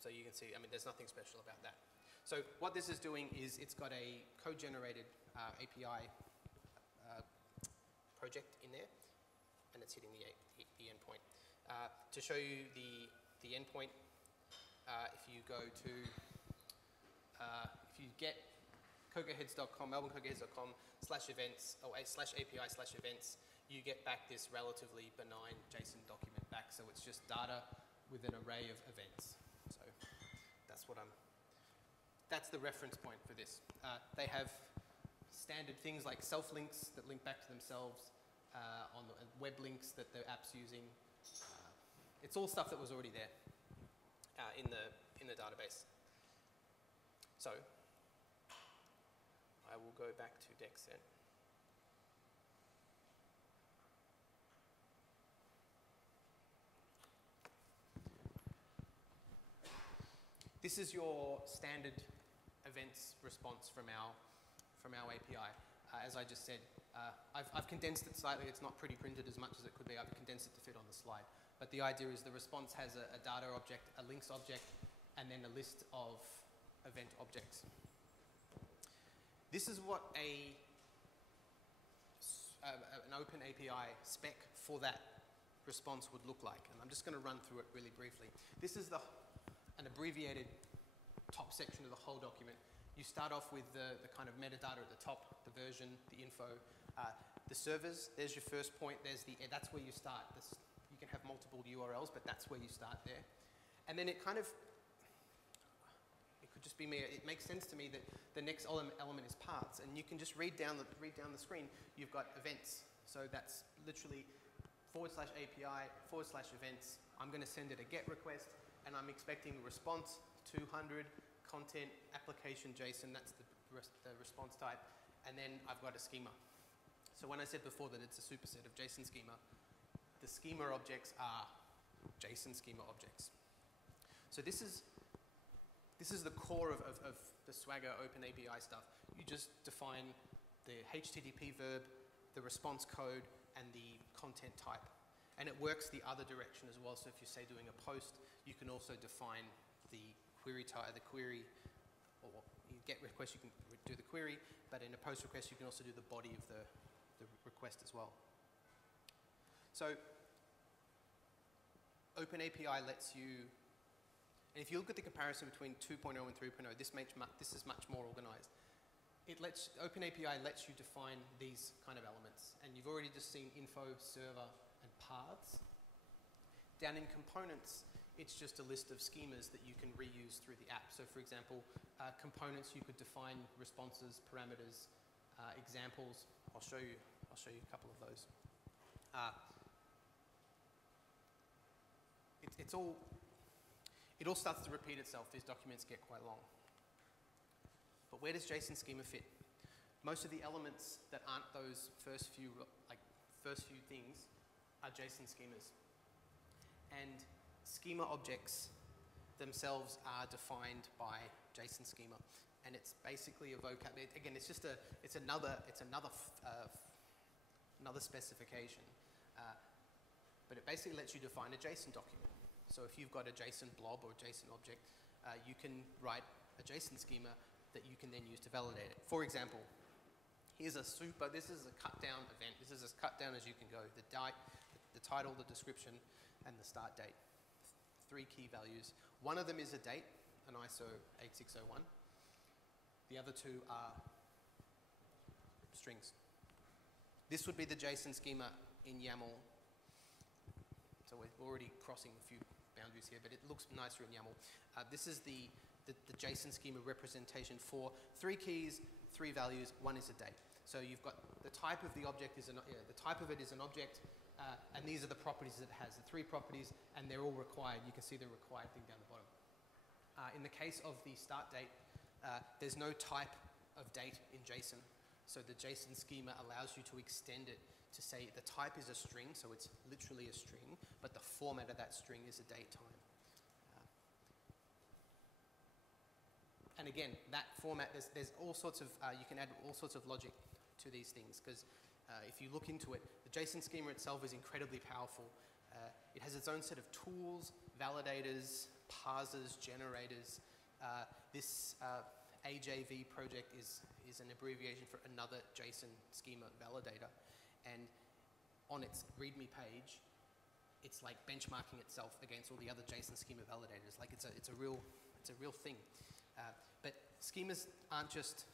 So you can see, I mean, there's nothing special about that. So what this is doing is it's got a code-generated API project in there, and it's hitting the endpoint. To show you the endpoint, if you go to, if you get cocoaheads.com, melbournecocoaheads.com/events, or /API/events, you get back this relatively benign JSON document back. So it's just data with an array of events. So that's the reference point for this. They have standard things like self-links that link back to themselves, on the web links that the app's using. It's all stuff that was already there in the database. So I will go back to DexSet. This is your standard events response from our API. As I just said, I've condensed it slightly. It's not pretty printed as much as it could be. I've condensed it to fit on the slide. But the idea is the response has a data object, a links object, and then a list of event objects. This is what an open API spec for that response would look like. And I'm just going to run through it really briefly. This is an abbreviated top section of the whole document. You start off with the kind of metadata at the top, the version, the info, the servers. There's your first point. That's where you start. You can have multiple URLs, but that's where you start there. And then it could just be me. It makes sense to me that the next element is parts, and you can just read down the screen. You've got events. So that's literally /API/events. I'm going to send it a GET request, and I'm expecting a response 200 content application JSON. That's the response type, and then I've got a schema. So when I said before that it's a superset of JSON schema, the schema objects are JSON schema objects. So this is the core of the Swagger Open API stuff. You just define the HTTP verb, the response code, and the content type. And it works the other direction as well. So if you say doing a post, you can also define the query type, or you get request, you can do the query, but in a post request, you can also do the body of the request as well. So OpenAPI lets you, and if you look at the comparison between 2.0 and 3.0, this is much more organized. OpenAPI lets you define these kind of elements, and you've already just seen info, server, and paths. Down in components, it's just a list of schemas that you can reuse through the app. So for example, components, you could define responses, parameters, examples. I'll show you a couple of those. It all starts to repeat itself. These documents get quite long. But where does JSON schema fit? Most of the elements that aren't those first few things are JSON schemas. And schema objects themselves are defined by JSON schema. And it's basically a vocabulary. Again, it's another specification. But it basically lets you define a JSON document. So if you've got a JSON blob or a JSON object, you can write a JSON schema that you can then use to validate it. For example, this is a cut down event. This is as cut down as you can go. The title, the description, and the start date. 3 key values. One of them is a date, an ISO 8601. The other 2 are strings. This would be the JSON schema in YAML. So we're already crossing a few boundaries here, but it looks nicer in YAML. This is the JSON schema representation for 3 keys, 3 values, 1 is a date. So you've got the type of the object is the type of it is an object, and these are the properties that it has, the 3 properties, and they're all required. You can see the required thing down the bottom. In the case of the start date, there's no type of date in JSON. So the JSON schema allows you to extend it to say the type is a string, so it's literally a string, but the format of that string is a date time. And again, that format, there's all sorts of, you can add all sorts of logic to these things, because if you look into it, the JSON schema itself is incredibly powerful. It has its own set of tools, validators, parsers, generators. This AJV project is an abbreviation for another JSON schema validator. And on its README page, it's like benchmarking itself against all the other JSON schema validators. Like it's a real thing. But schemas aren't just,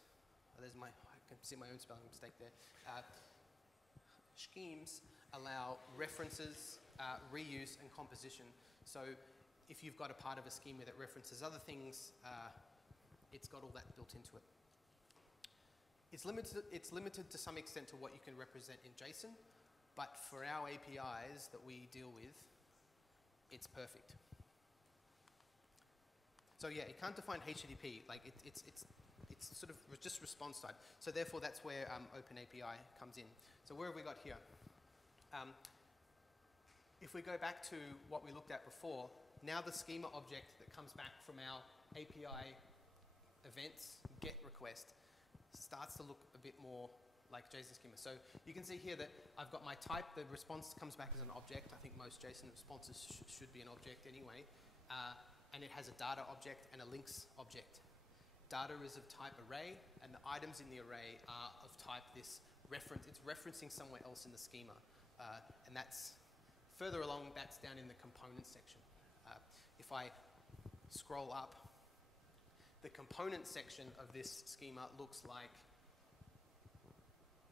I can see my own spelling mistake there. Schemes allow references, reuse, and composition. So if you've got a part of a schema that references other things, it's got all that built into it. It's limited to some extent to what you can represent in JSON, but for our APIs that we deal with, it's perfect. So yeah, it can't define HTTP. Like it's sort of just response type. So therefore, that's where OpenAPI comes in. So where have we got here? If we go back to what we looked at before, now the schema object that comes back from our API events GET request starts to look a bit more like JSON schema. So you can see here that I've got my type. The response comes back as an object. I think most JSON responses should be an object anyway. And it has a data object and a links object. Data is of type array, and the items in the array are of type this reference. It's referencing somewhere else in the schema. And that's further along, that's down in the component section. If I scroll up, the component section of this schema looks like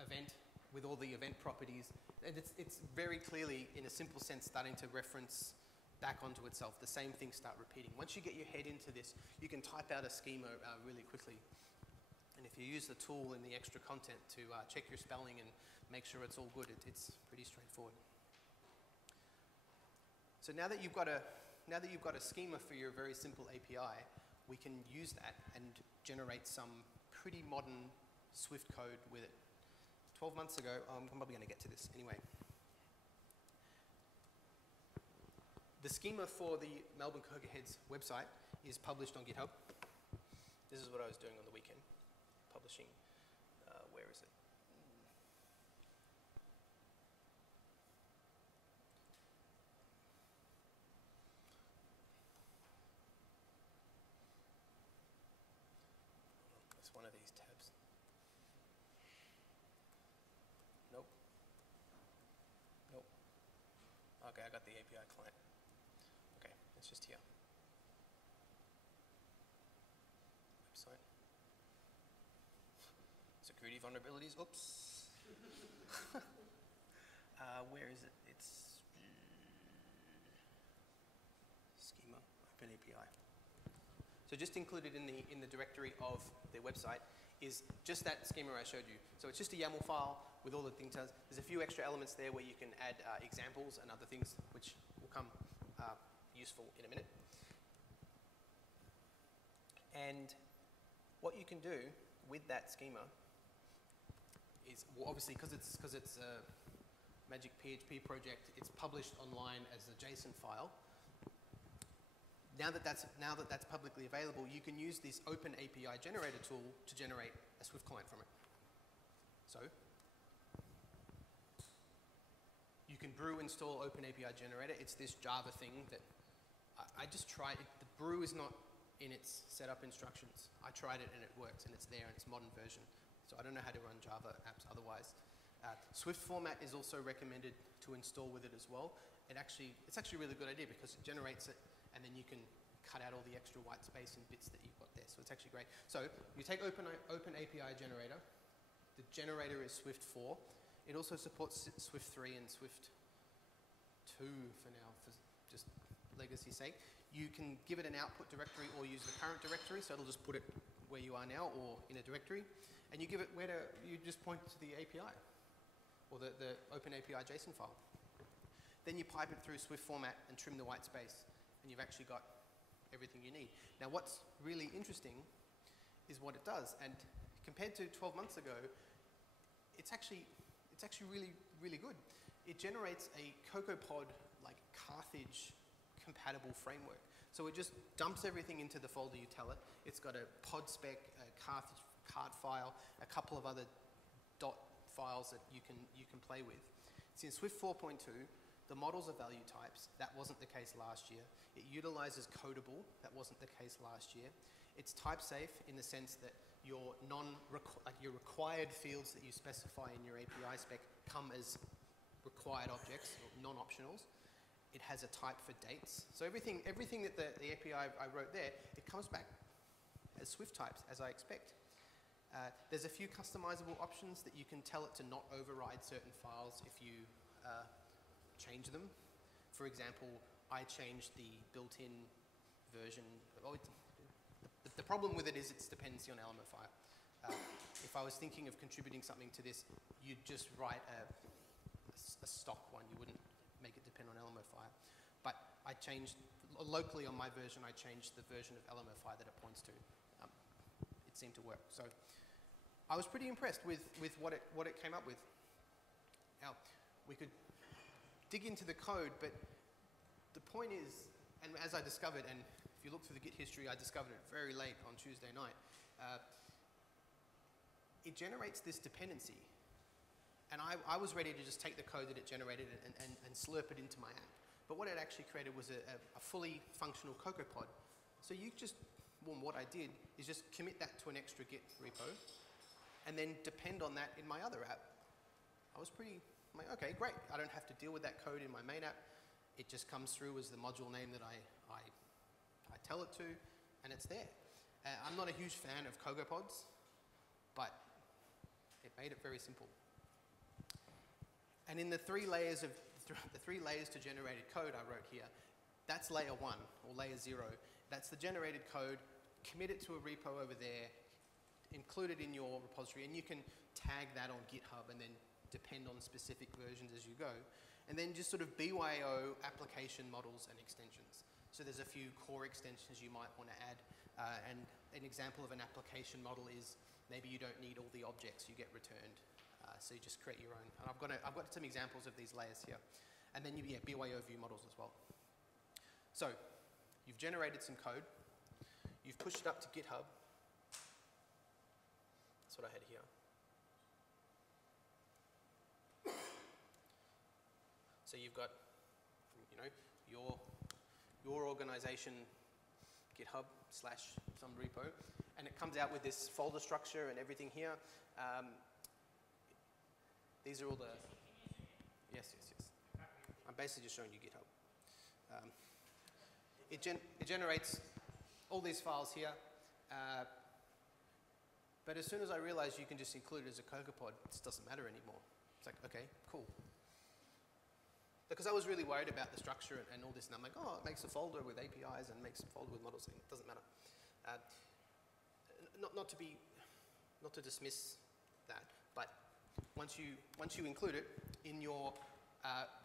event with all the event properties. And it's very clearly, in a simple sense, starting to reference back onto itself. The same things start repeating. Once you get your head into this, you can type out a schema really quickly. And if you use the tool in the extra content to check your spelling and make sure it's all good, it's pretty straightforward. So now that you've got a schema for your very simple API, we can use that and generate some pretty modern Swift code with it. 12 months ago, I'm probably going to get to this anyway. The schema for the Melbourne CocoaHeads website is published on GitHub. This is what I was doing on the weekend, publishing, where is it? It's one of these tabs. Nope. Nope. Okay, I got the API client. Okay, it's just here. Website. Security vulnerabilities, oops. Where is it? It's schema, OpenAPI. So just included in the directory of their website is just that schema I showed you. So it's just a YAML file with all the things. There's a few extra elements there where you can add examples and other things which will come useful in a minute. And what you can do with that schema is, well, obviously because it's a Magic PHP project, it's published online as a JSON file. Now that that's publicly available, you can use this OpenAPI generator tool to generate a Swift client from it. So you can brew install OpenAPI generator. It's this Java thing that I just tried. The brew is not in its setup instructions. I tried it and it works and it's there and it's a modern version. So I don't know how to run Java apps otherwise. Swift format is also recommended to install with it as well. It's actually a really good idea because it generates it and then you can cut out all the extra white space and bits that you've got there. So it's actually great. So you take OpenAPI generator. The generator is Swift 4. It also supports Swift 3 and Swift 2 for now, for just legacy's sake. You can give it an output directory or use the current directory, so it'll just put it where you are now or in a directory. And you give it where to, you just point to the API or the Open API JSON file. Then you pipe it through Swift format and trim the white space, and you've actually got everything you need. Now what's really interesting is what it does, and compared to 12 months ago, it's actually really, really good. It generates a CocoaPod like Carthage compatible framework. So it just dumps everything into the folder you tell it. It's got a pod spec, a Carthage cart file, a couple of other dot files that you can play with. It's in Swift 4.2. The models are value types. That wasn't the case last year. It utilizes Codable. That wasn't the case last year. It's type safe in the sense that your your required fields that you specify in your API spec come as required objects, or non-optionals. It has a type for dates. So everything that the API I wrote there, it comes back as Swift types, as I expect. There's a few customizable options that you can tell it to not override certain files if you change them. For example, I changed the built-in version. The problem with it is its dependency on Elmo file. If I was thinking of contributing something to this, you'd just write a stock one. You wouldn't make it depend on Elmo file. But I changed, locally on my version, I changed the version of Elmo file that it points to. It seemed to work. So I was pretty impressed with what it came up with. Now, we could dig into the code, but the point is, and as I discovered, and if you look through the Git history, I discovered it very late on Tuesday night, it generates this dependency. And I was ready to just take the code that it generated and slurp it into my app. But what it actually created was a fully functional CocoaPod. So you just, well, what I did is just commit that to an extra Git repo and then depend on that in my other app. I was pretty, I'm like, okay, great. I don't have to deal with that code in my main app. It just comes through as the module name that I tell it to, and it's there. I'm not a huge fan of CocoaPods, but it made it very simple. And in the three layers to generated code I wrote here, that's layer 1 or layer 0. That's the generated code. Commit it to a repo over there, include it in your repository, and you can tag that on GitHub and then depend on specific versions as you go. And then just sort of BYO application models and extensions. So there's a few core extensions you might want to add. And an example of an application model is maybe you don't need all the objects you get returned. So you just create your own. And I've got some examples of these layers here. And then BYO view models as well. So you've generated some code. You've pushed it up to GitHub. That's what I had here. So you've got, your organization GitHub / some repo, and it comes out with this folder structure and everything here. These are all the, yes. I'm basically just showing you GitHub. It generates all these files here, but as soon as I realized you can just include it as a CocoaPod, it just doesn't matter anymore. It's like, okay, cool. Because I was really worried about the structure and all this, and I'm like, oh, it makes a folder with APIs and makes a folder with models. It doesn't matter. Not to dismiss that, but once you include it in your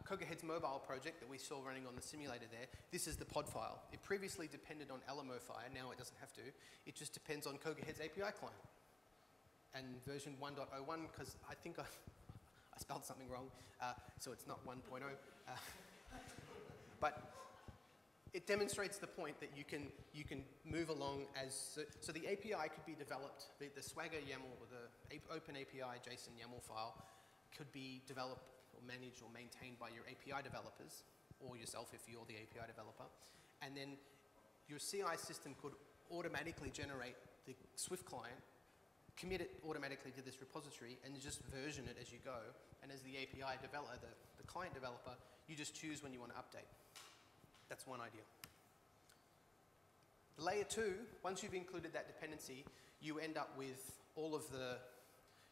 CocoaHeads mobile project that we saw running on the simulator there, this is the pod file. It previously depended on LMOFire. Now it doesn't have to. It just depends on CocoaHeads API client. And version 1.01, because I think I spelled something wrong, so it's not 1.0. But it demonstrates the point that you can move along as, so the API could be developed, the Swagger YAML or the Open API JSON YAML file could be developed or managed or maintained by your API developers or yourself if you're the API developer. And then your CI system could automatically generate the Swift client, commit it automatically to this repository, and just version it as you go. And as the API developer, the client developer, you just choose when you want to update. That's one idea. Layer 2, once you've included that dependency, you end up with all of the,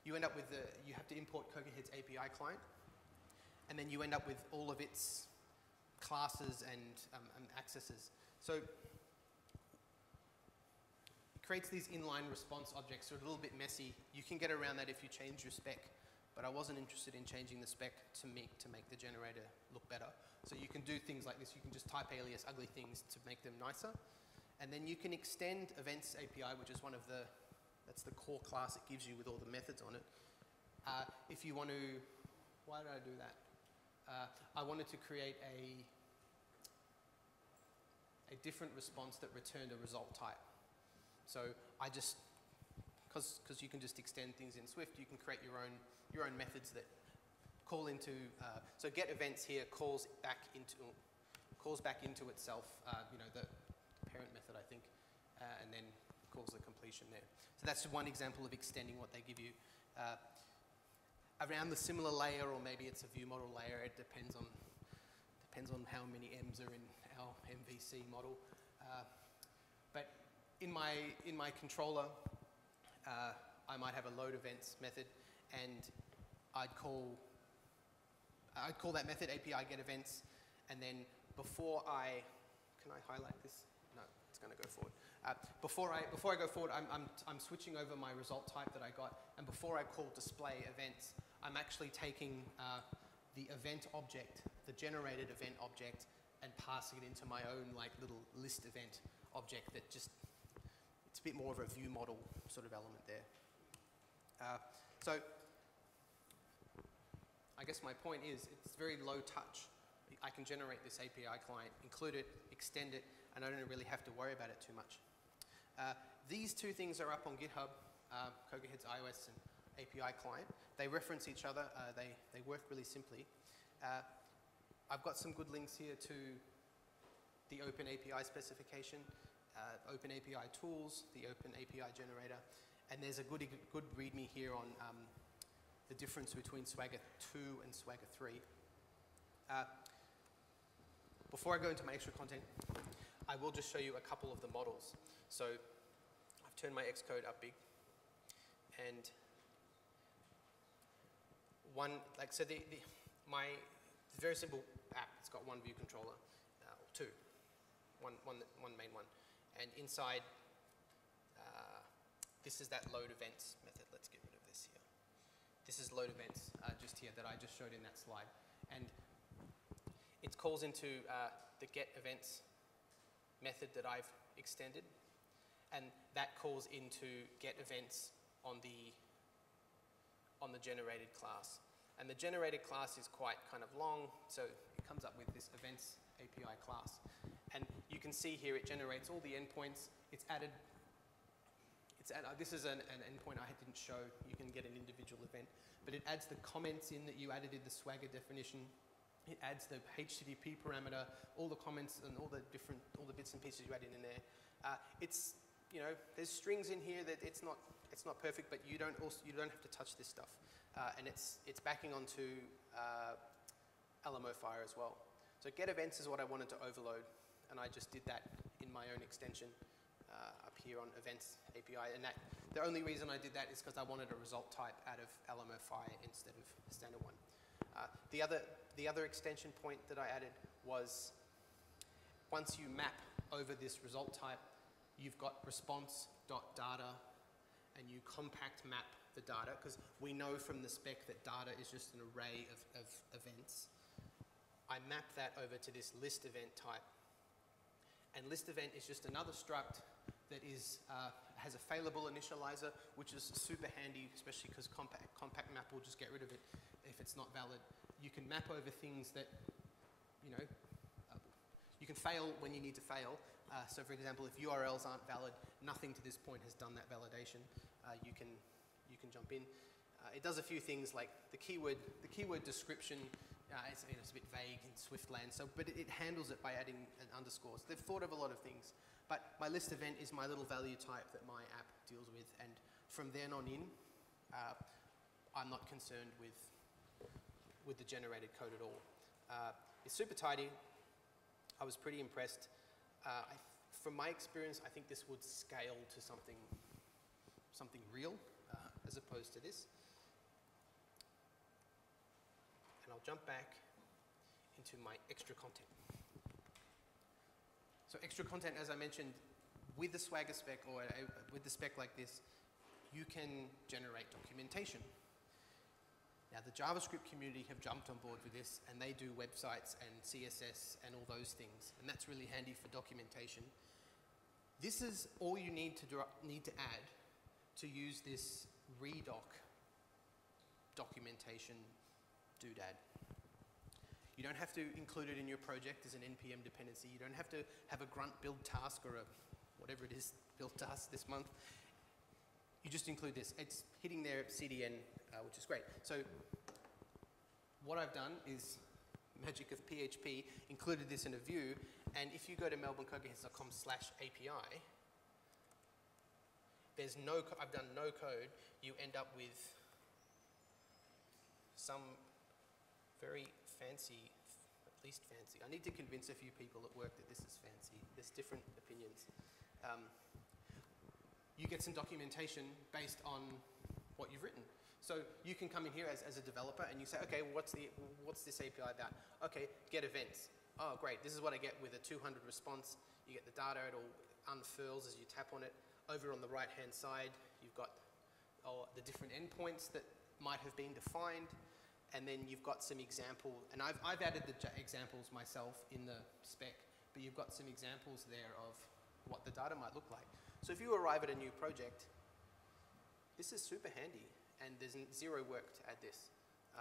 you end up with you have to import CocoaHeads API client, and then you end up with all of its classes and accesses. So it creates these inline response objects, so a little bit messy. You can get around that if you change your spec, but I wasn't interested in changing the spec to make the generator look better. So you can do things like this. You can just type alias ugly things to make them nicer. And then you can extend events API, which is that's the core class it gives you with all the methods on it. If you want to, why did I do that? I wanted to create a different response that returned a result type. So I just, because you can just extend things in Swift, you can create your own methods that call into, so get events here calls back into itself, the parent method, I think, and then calls the completion there. So that's one example of extending what they give you. Around the similar layer, or maybe it's a view model layer, it depends on how many M's are in our MVC model. But in my controller, I might have a load events method, and I'd call that method API get events, and then before can I highlight this? No, it's going to go forward. Before I go forward, I'm switching over my result type that I got, and before I call display events, I'm actually taking the event object, the generated event object, and passing it into my own little list event object that just, it's a bit more of a view model sort of element there. So I guess my point is it's very low touch. I can generate this API client, include it, extend it, and I don't really have to worry about it too much. These two things are up on GitHub, CocoaHeads iOS and API client. They reference each other. They work really simply. I've got some good links here to the Open API specification, Open API tools, the Open API generator, and there's a good README here on the difference between Swagger 2 and Swagger 3. Before I go into my extra content, I will just show you a couple of the models. So I've turned my Xcode up big, and it's a very simple app. It's got one view controller, two, one main one, and inside this is that load events method. Let's get rid of this here. This is load events just here that I just showed in that slide, and it calls into the get events method that I've extended, and that calls into get events on the generated class. And the generated class is quite kind of long, so it comes up with this events API class. And you can see here it generates all the endpoints. This is an endpoint I didn't show. You can get an individual event, but it adds the comments in that you added in the Swagger definition. It adds the HTTP parameter, all the comments and all the bits and pieces you added in there. There's strings in here that it's not perfect, but you don't have to touch this stuff, and it's backing onto LMOfire as well. So get events is what I wanted to overload, and I just did that in my own extension up here on events API. And the only reason I did that is because I wanted a result type out of LMOfire instead of standard one. The other extension point that I added was once you map over this result type, you've got response.data, and you compact map the data, because we know from the spec that data is just an array of events. I map that over to this list event type. And list event is just another struct that has a failable initializer, which is super handy, especially because compact map will just get rid of it if it's not valid. You can map over things that, you can fail when you need to fail. So for example, if URLs aren't valid, nothing to this point has done that validation. You can jump in. It does a few things like the keyword description. It's a bit vague in Swiftland, but it handles it by adding an underscore. So they've thought of a lot of things. But my list event is my little value type that my app deals with, and from then on in, I'm not concerned with the generated code at all. It's super tidy. I was pretty impressed. From my experience, I think this would scale to something real as opposed to this. jump back into my extra content. So extra content, as I mentioned, with the Swagger spec or with the spec like this, you can generate documentation. Now the JavaScript community have jumped on board with this, and they do websites and CSS and all those things, and that's really handy for documentation. This is all you need to add to use this redoc documentation doodad. You don't have to include it in your project as an NPM dependency. You don't have to have a grunt build task or a whatever it is build task this month. You just include this. It's hitting their CDN, which is great. So what I've done is magic of PHP, included this in a view, and if you go to melbournecocoaheads.com/API, there's no, I've done no code, you end up with some very fancy, at least fancy. I need to convince a few people at work that this is fancy. There's different opinions. You get some documentation based on what you've written. So you can come in here as a developer and you say, okay, what's this API about? Okay, get events. Oh, great, this is what I get with a 200 response. You get the data, it all unfurls as you tap on it. Over on the right-hand side, you've got the different endpoints that might have been defined, and then you've got some example, and I've added the examples myself in the spec, but you've got some examples there of what the data might look like. So if you arrive at a new project, this is super handy, and there's zero work to add this.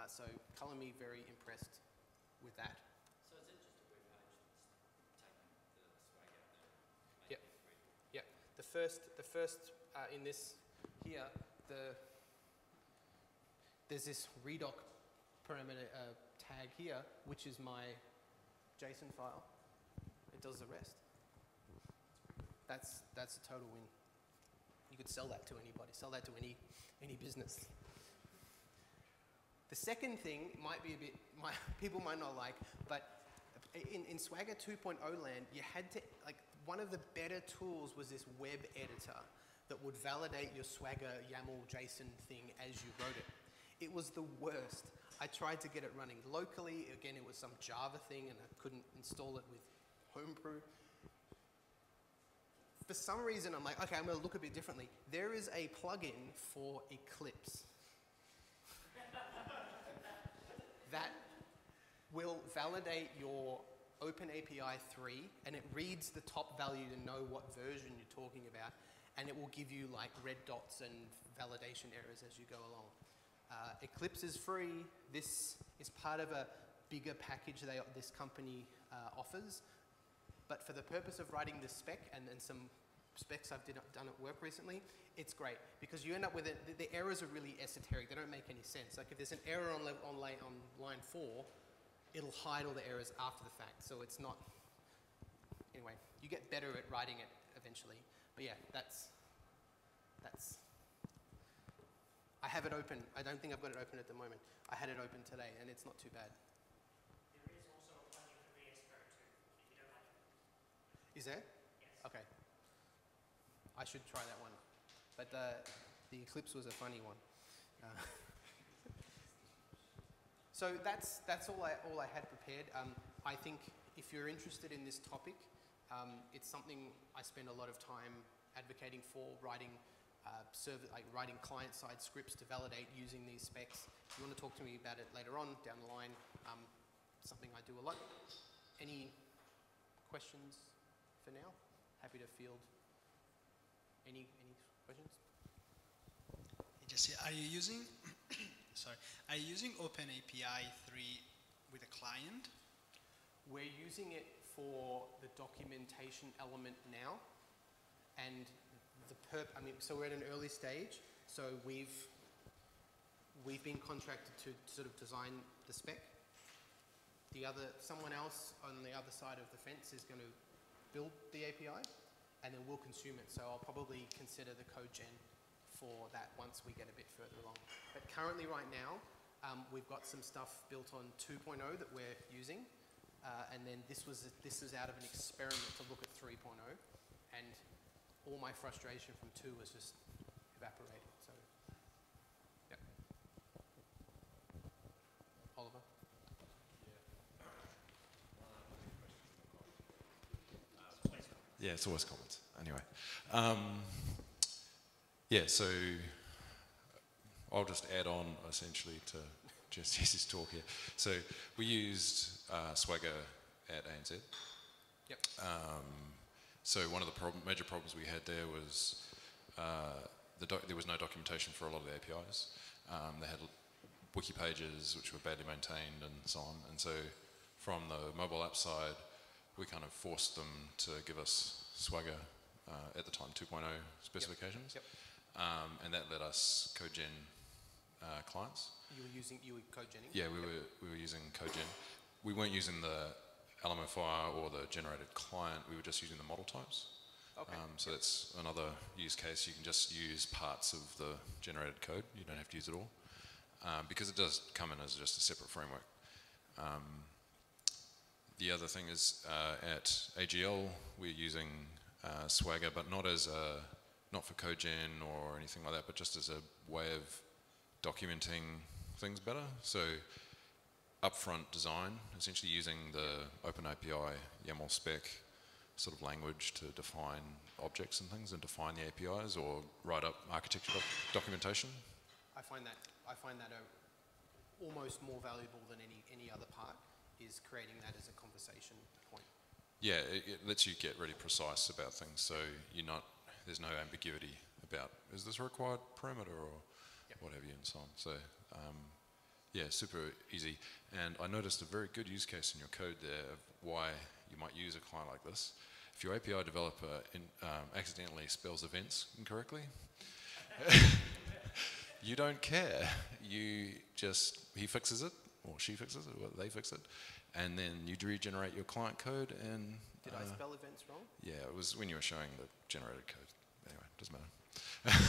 So Color Me very impressed with that. So is it just a web page that's taking the swag out there? Yep. Yep. The first in this here, there's this redoc parameter tag here, which is my JSON file. It does the rest. That's a total win. You could sell that to anybody, sell that to any business. The second thing might be a bit, people might not like, but in Swagger 2.0 land, you had to, like, one of the better tools was this web editor that would validate your Swagger YAML JSON thing as you wrote it. It was the worst. I tried to get it running locally. Again, it was some Java thing and I couldn't install it with Homebrew. For some reason, I'm like, okay, I'm going to look a bit differently. There is a plugin for Eclipse that will validate your OpenAPI 3, and it reads the top value to know what version you're talking about, and it will give you like red dots and validation errors as you go along. Eclipse is free. This is part of a bigger package this company offers. But for the purpose of writing this spec and then some specs I've done at work recently, it's great because you end up with it. The errors are really esoteric. They don't make any sense. Like if there's an error on line 4, it'll hide all the errors after the fact. So it's not. Anyway, you get better at writing it eventually. But yeah, that's. I have it open. I don't think I've got it open at the moment. I had it open today, and it's not too bad. There is also a plugin for VS Code too, if you don't like it. Is there? Yes. Okay. I should try that one. But the Eclipse was a funny one. So that's all I had prepared. I think if you're interested in this topic, it's something I spend a lot of time advocating for, writing writing client-side scripts to validate using these specs. If you want to talk to me about it later on, down the line, something I do a lot. Any questions for now? Happy to field any questions? Just are you using are you using OpenAPI 3 with a client? We're using it for the documentation element now, and so we're at an early stage. So we've been contracted to sort of design the spec. Someone else on the other side of the fence is going to build the API, and then we'll consume it. So I'll probably consider the code gen for that once we get a bit further along. But currently, right now, we've got some stuff built on 2.0 that we're using, and then this was out of an experiment to look at 3.0, and all my frustration from 2 was just evaporated. So, yeah. Oliver. Yeah, it's always comments. Anyway. Yeah, so I'll just add on essentially to Jesse's talk here. So we used Swagger at ANZ. Yep. So one of the major problems we had there was there was no documentation for a lot of the APIs. They had wiki pages which were badly maintained and so on. And so from the mobile app side, we kind of forced them to give us Swagger at the time 2.0 specifications. Yep. And that let us CodeGen clients. You were CodeGenning? Yeah, we were using CodeGen. We weren't using the Alamo Fire or the generated client, we were just using the model types. Okay. So that's another use case. You can just use parts of the generated code. You don't have to use it all. Because it does come in as just a separate framework. The other thing is at AGL, we're using Swagger, but not for CodeGen or anything like that, but just as a way of documenting things better. So upfront design, essentially using the OpenAPI YAML spec sort of language to define objects and things and define the APIs or write up architecture documentation. I find that almost more valuable than any other part is creating that as a conversation point. Yeah, it lets you get really precise about things, so there's no ambiguity about is this a required parameter or what have you and so on. So yeah, super easy. And I noticed a very good use case in your code there of why you might use a client like this. If your API developer accidentally spells events incorrectly, you don't care. He fixes it, or she fixes it, or they fix it, and then you regenerate your client code and... Did I spell events wrong? Yeah, it was when you were showing the generated code. Anyway, doesn't matter.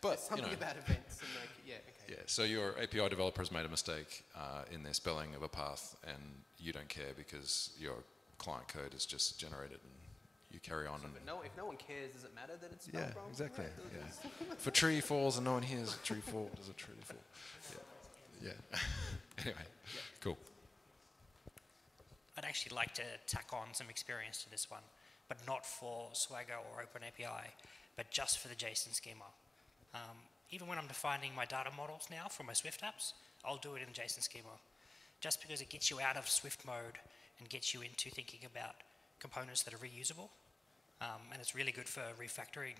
But, something about events and okay. Yeah, so your API developer has made a mistake in their spelling of a path, and you don't care because your client code is just generated and you carry on. But if no one cares, does it matter that it's spelled wrong? Exactly. Yeah. If a tree falls and no one hears a tree fall, does a tree fall? Yeah. Anyway, cool. I'd actually like to tack on some experience to this one, but not for Swagger or OpenAPI, but just for the JSON schema. Even when I'm defining my data models now for my Swift apps, I'll do it in the JSON schema, just because it gets you out of Swift mode and gets you into thinking about components that are reusable. And it's really good for refactoring.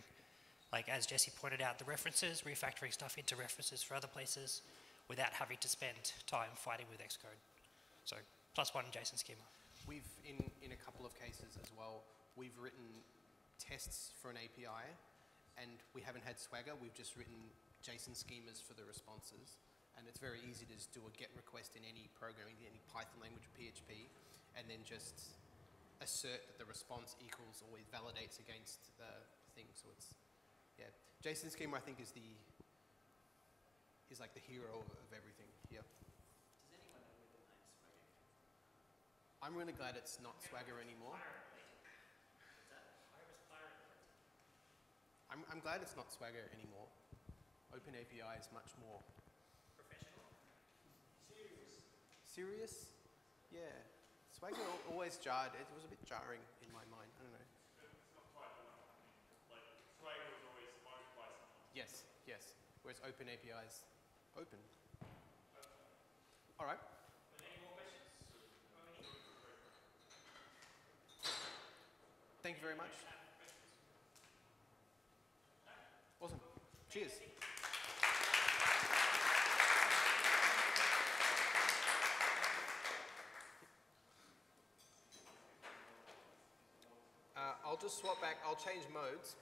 Like as Jesse pointed out, the references, refactoring stuff into references for other places without having to spend time fighting with Xcode. So +1 JSON schema. We've, in a couple of cases as well, we've written tests for an API and we haven't had Swagger, we've just written JSON schemas for the responses. And it's very easy to just do a GET request in any programming, any Python language, PHP, and then just assert that the response equals or it validates against the thing. So it's, yeah, JSON schema I think is like the hero of everything. Yeah. Does anyone know where the name Swagger came from? I'm really glad it's not Swagger anymore. I'm glad it's not Swagger anymore. OpenAPI is much more Professional. serious. Yeah. Swagger always jarred. It was a bit jarring in my mind. I don't know. It's not quite the one. Like, Swagger was always owned by someone. Yes. Whereas OpenAPI is open. All right. Any more questions? Thank you very much. Awesome. Cheers. I'll just swap back. I'll change modes.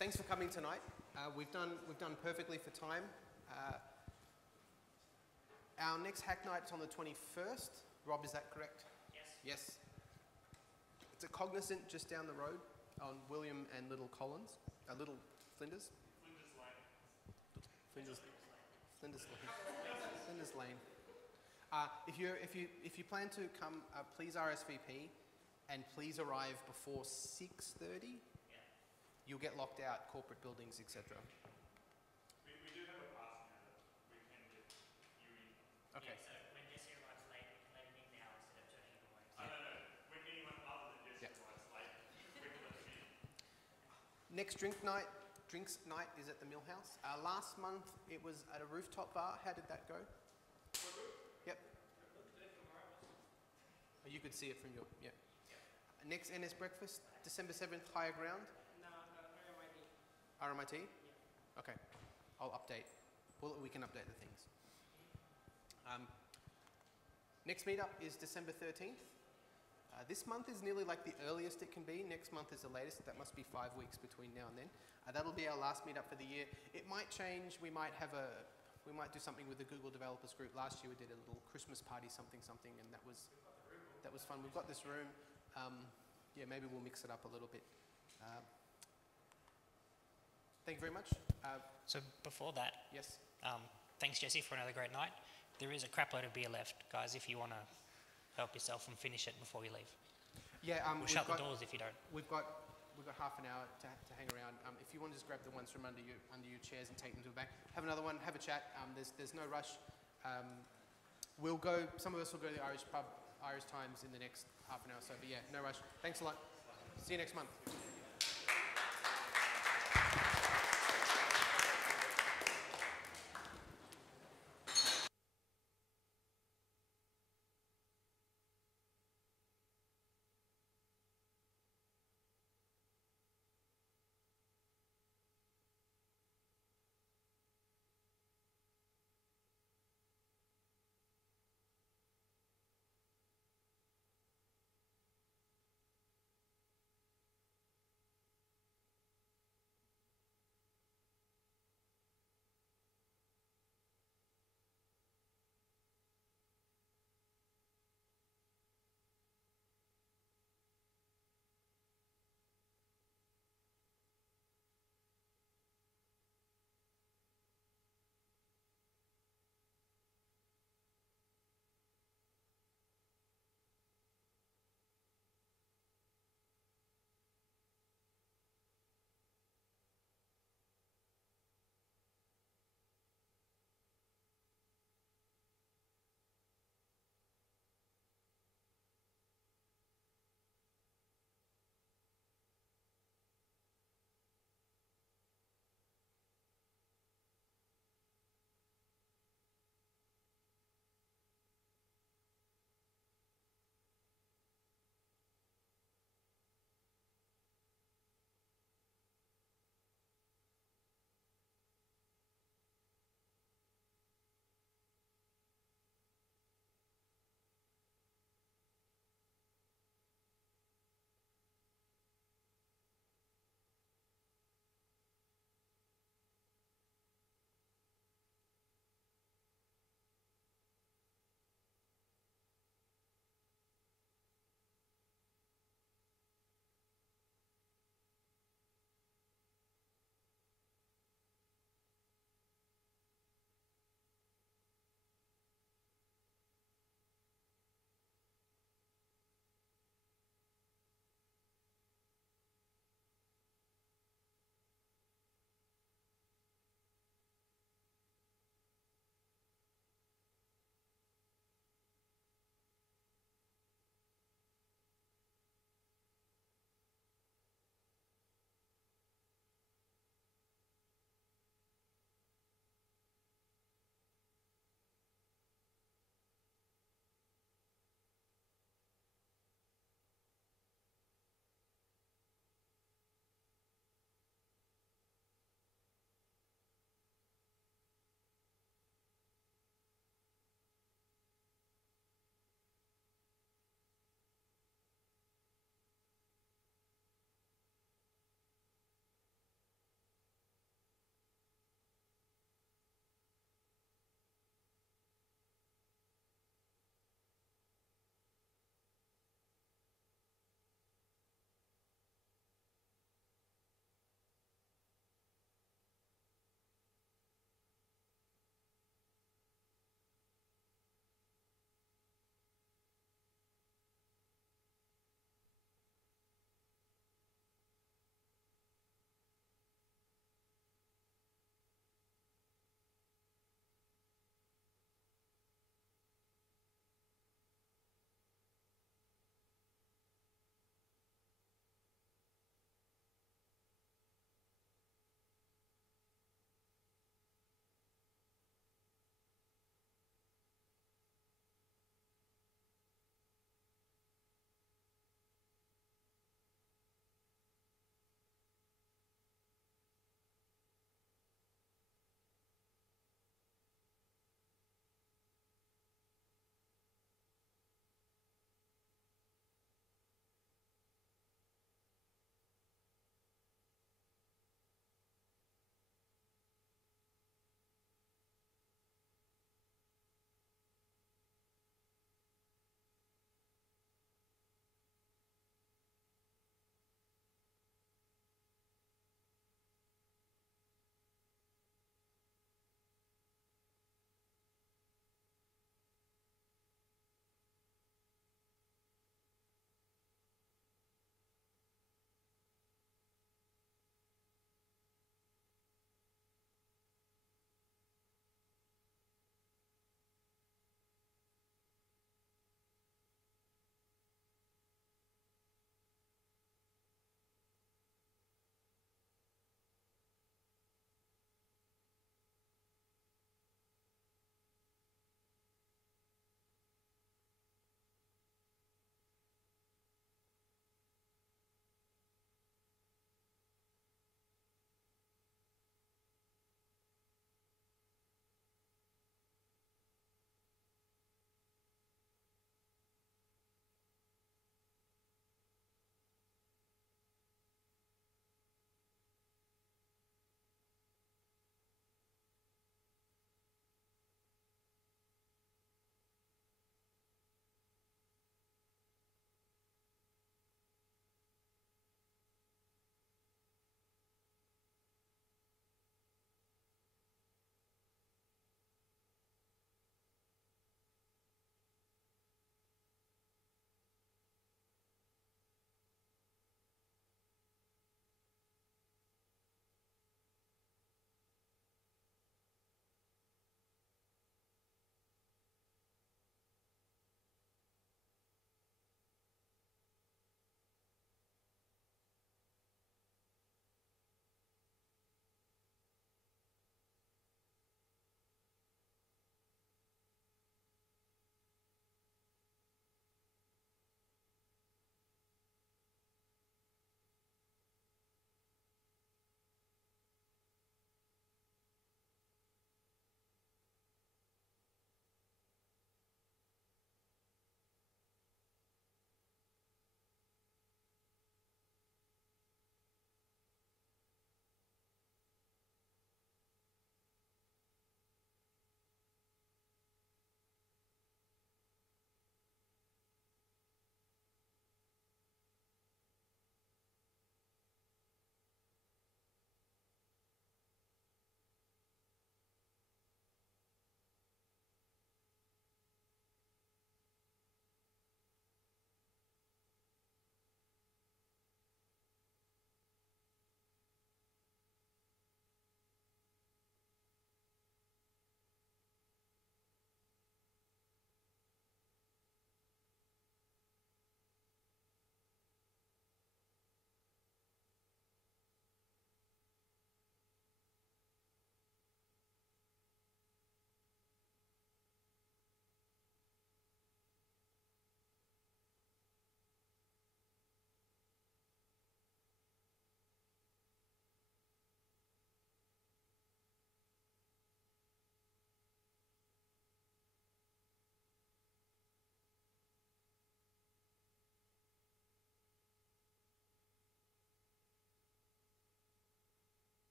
Thanks for coming tonight. We've done perfectly for time. Our next hack night's on the 21st. Rob, is that correct? Yes. It's at Cognizant just down the road on William and Little Collins. Little Flinders. Flinders Lane. If you plan to come, please RSVP and please arrive before 6:30. You'll get locked out, corporate buildings, etc. We do have a pass now that we can get you in. Okay. So when Jesse arrives late, we can let him in now instead of turning him away. No. When anyone other than Next drinks night is at the Mill House. Last month it was at a rooftop bar. How did that go? Yep. Oh, you could see it from your, yeah. Next NS breakfast, December 7th, Higher Ground. No, RMIT. RMIT? Yeah. Okay, I'll update. Well, we can update the things. Next meetup is December 13th. This month is nearly like the earliest it can be. Next month is the latest. That must be 5 weeks between now and then. That'll be our last meetup for the year. It might change. We might do something with the Google Developers Group. Last year we did a little Christmas party, something, and that was fun. We've got this room. Yeah, maybe we'll mix it up a little bit. Thank you very much. So before that, yes. Thanks Jesse for another great night. There is a crap load of beer left, guys, if you want to help yourself and finish it before you leave. Yeah, we'll shut the doors if you don't. We've got half an hour to hang around. If you want to just grab the ones from under your chairs and take them to the back, have another one, have a chat. There's no rush. Some of us will go to the Irish pub, Irish Times in the next half an hour or so, but yeah, no rush. Thanks a lot. See you next month.